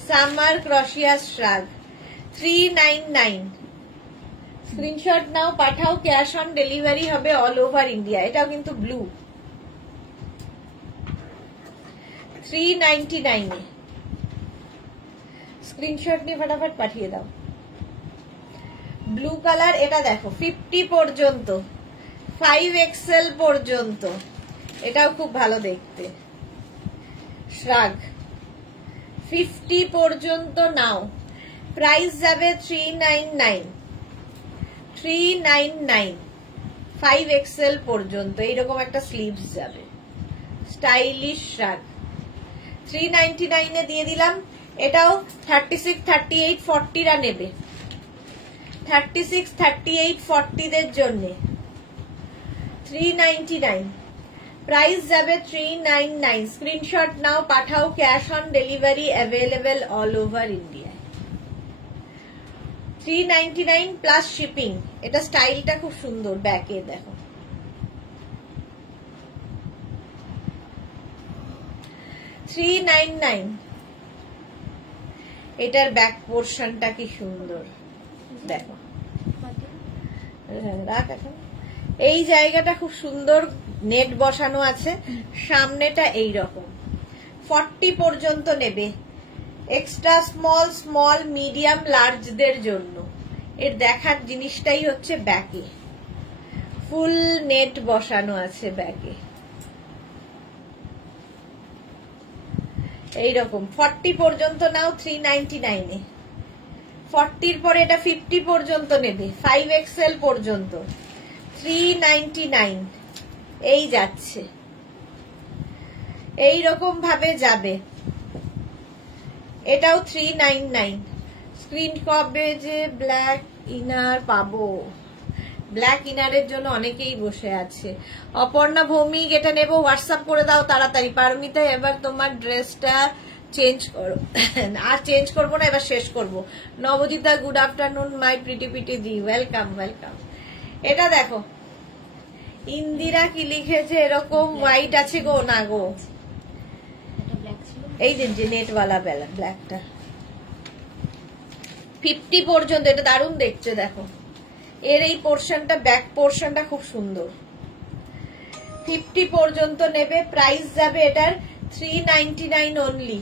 summer crochet shrug 399 screenshot নাও, পাঠাও, ক্যাশ অন ডেলিভারি হবে অল ওভার ইন্ডিয়া। এটাও কিন্তু ব্লু, 399 এ। স্ক্রিনশট নিয়ে ফটাফট পাঠিয়ে দাও। ব্লু কালার, এটা দেখো 50 পর্যন্ত, 5XL পর্যন্ত, এটাও খুব ভালো দেখতে। শ্রাগ 50 পর্যন্ত নাও, প্রাইস যাবে 399, 5XL পর্যন্ত এইরকম একটা স্লিভস যাবে, স্টাইলিশ শ্রাগ। 399 এ দিয়ে দিলাম। এটাও 36, 38, 40 রা নেবে, 36, 38, 40 দের জন্য 399, প্রাইস যাবে 399। স্ক্রিনশট নাও, পাঠাও, cash on delivery available all over India. 399 plus shipping. এটা স্টাইলটা খুব সুন্দর, ব্যাকে দেখো। $399। এটার ব্যাক পোর্শনটা কি সুন্দর দেখো, রাখ এখন। এই জায়গাটা খুব সুন্দর, নেট বসানো আছে, সামনেটা এই রকম। 40 পর্যন্ত নেবে, এক্সট্রা স্মল, স্মল, মিডিয়াম, লার্জদের জন্য। এর দেখার জিনিসটাই হচ্ছে ব্যাকে ফুল নেট বসানো আছে, ব্যাকে এইরকম। 40 পর্যন্ত নাও 399 এ। 40 পরে এটা 50 পর্যন্ত নেবে, 5XL পর্যন্ত 399। এই যাচ্ছে, এইরকম ভাবে যাবে। এটাও 399। স্ক্রিন কবে যে ব্ল্যাক ইনার পাবো? ব্ল্যাক ইনারের জন্য অনেকেই বসে আছে। অপর্ণা ভৌমিক, এটা নেবো, হোয়াটসঅ্যাপ করে দাও তাড়াতাড়ি। পারমিতা, এবার তোমার ড্রেসটা চেঞ্জ করো। আর চেঞ্জ করবো না, এবার শেষ করবো। Nabajita, good afternoon my pretty পিটি জি, ওয়েলকাম ওয়েলকাম। এটা দেখো, ইন্দিরা কি লিখেছে, এরকম হোয়াইট আছে গো, না গো, এই যে নেটওয়ালা ব্ল্যাকটা 50 পর্যন্ত। এটা দারুণ দেখছে দেখো, এর এই পোর্শনটা, ব্যাক পোর্শনটা খুব সুন্দর। 50 পর্যন্ত নেবে, প্রাইস যাবে এটার 399 অনলি,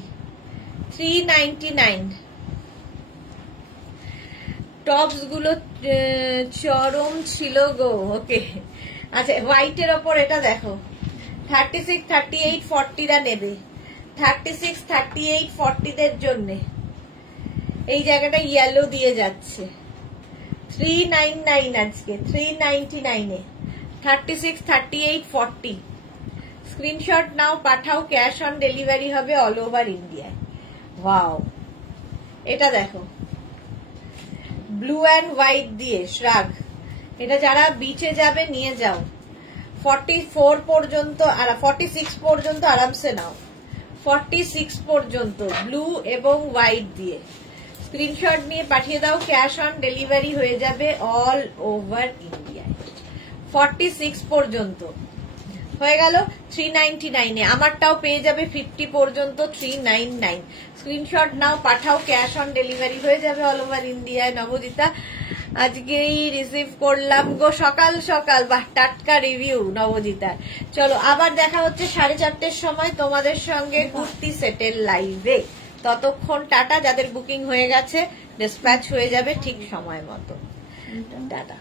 399। টপস গুলো চরম ছিল গো, ওকে। আচ্ছা, হোয়াইটের ওপর এটা দেখো, 36, 38, 40 রা নেবে, 36, 38, 40 দের জন্য। এই জায়গাটা ইয়েলো দিয়ে যাচ্ছে, 399 আজকে, 399 এ 36, 38, 40। স্ক্রিনশট নাও, পাঠাও, ক্যাশ অন ডেলিভারি হবে অল ওভার ইন্ডিয়া। ওয়াও, এটা দেখো ব্লু অ্যান্ড হোয়াইট দিয়ে শ্রাগ। এটা যারা বিচে যাবে নিয়ে যাও। 44 পর্যন্ত আর 46 পর্যন্ত আরামসে নাও, 46 পর্যন্ত ব্লু এবং হোয়াইট দিয়ে। স্ক্রিনশট নিয়ে পাঠিয়ে দাও, ক্যাশ অন ডেলিভারি হয়ে যাবে অল ওভার ইন্ডিয়ায়। 46 পর্যন্ত হয়ে গেল 399 এ। আমারটাও পেয়ে যাবে 50 পর্যন্ত 399। স্ক্রিনশট নাও, পাঠাও, ক্যাশ অন ডেলিভারি হয়ে যাবে অল ওভার ইন্ডিয়ায়। নবজিতা, আজকেই রিসিভ করলাম গো সকাল সকাল, বাহ, টাটকা রিভিউ নবজিতা। চলো আবার দেখা হচ্ছে 4:30 সময় তোমাদের সঙ্গে কুর্তি সেটের লাইভে। ততক্ষণ টাটা। যাদের বুকিং হয়ে গেছে ডিসপ্যাচ হয়ে যাবে ঠিক সময় মতো। টাটা।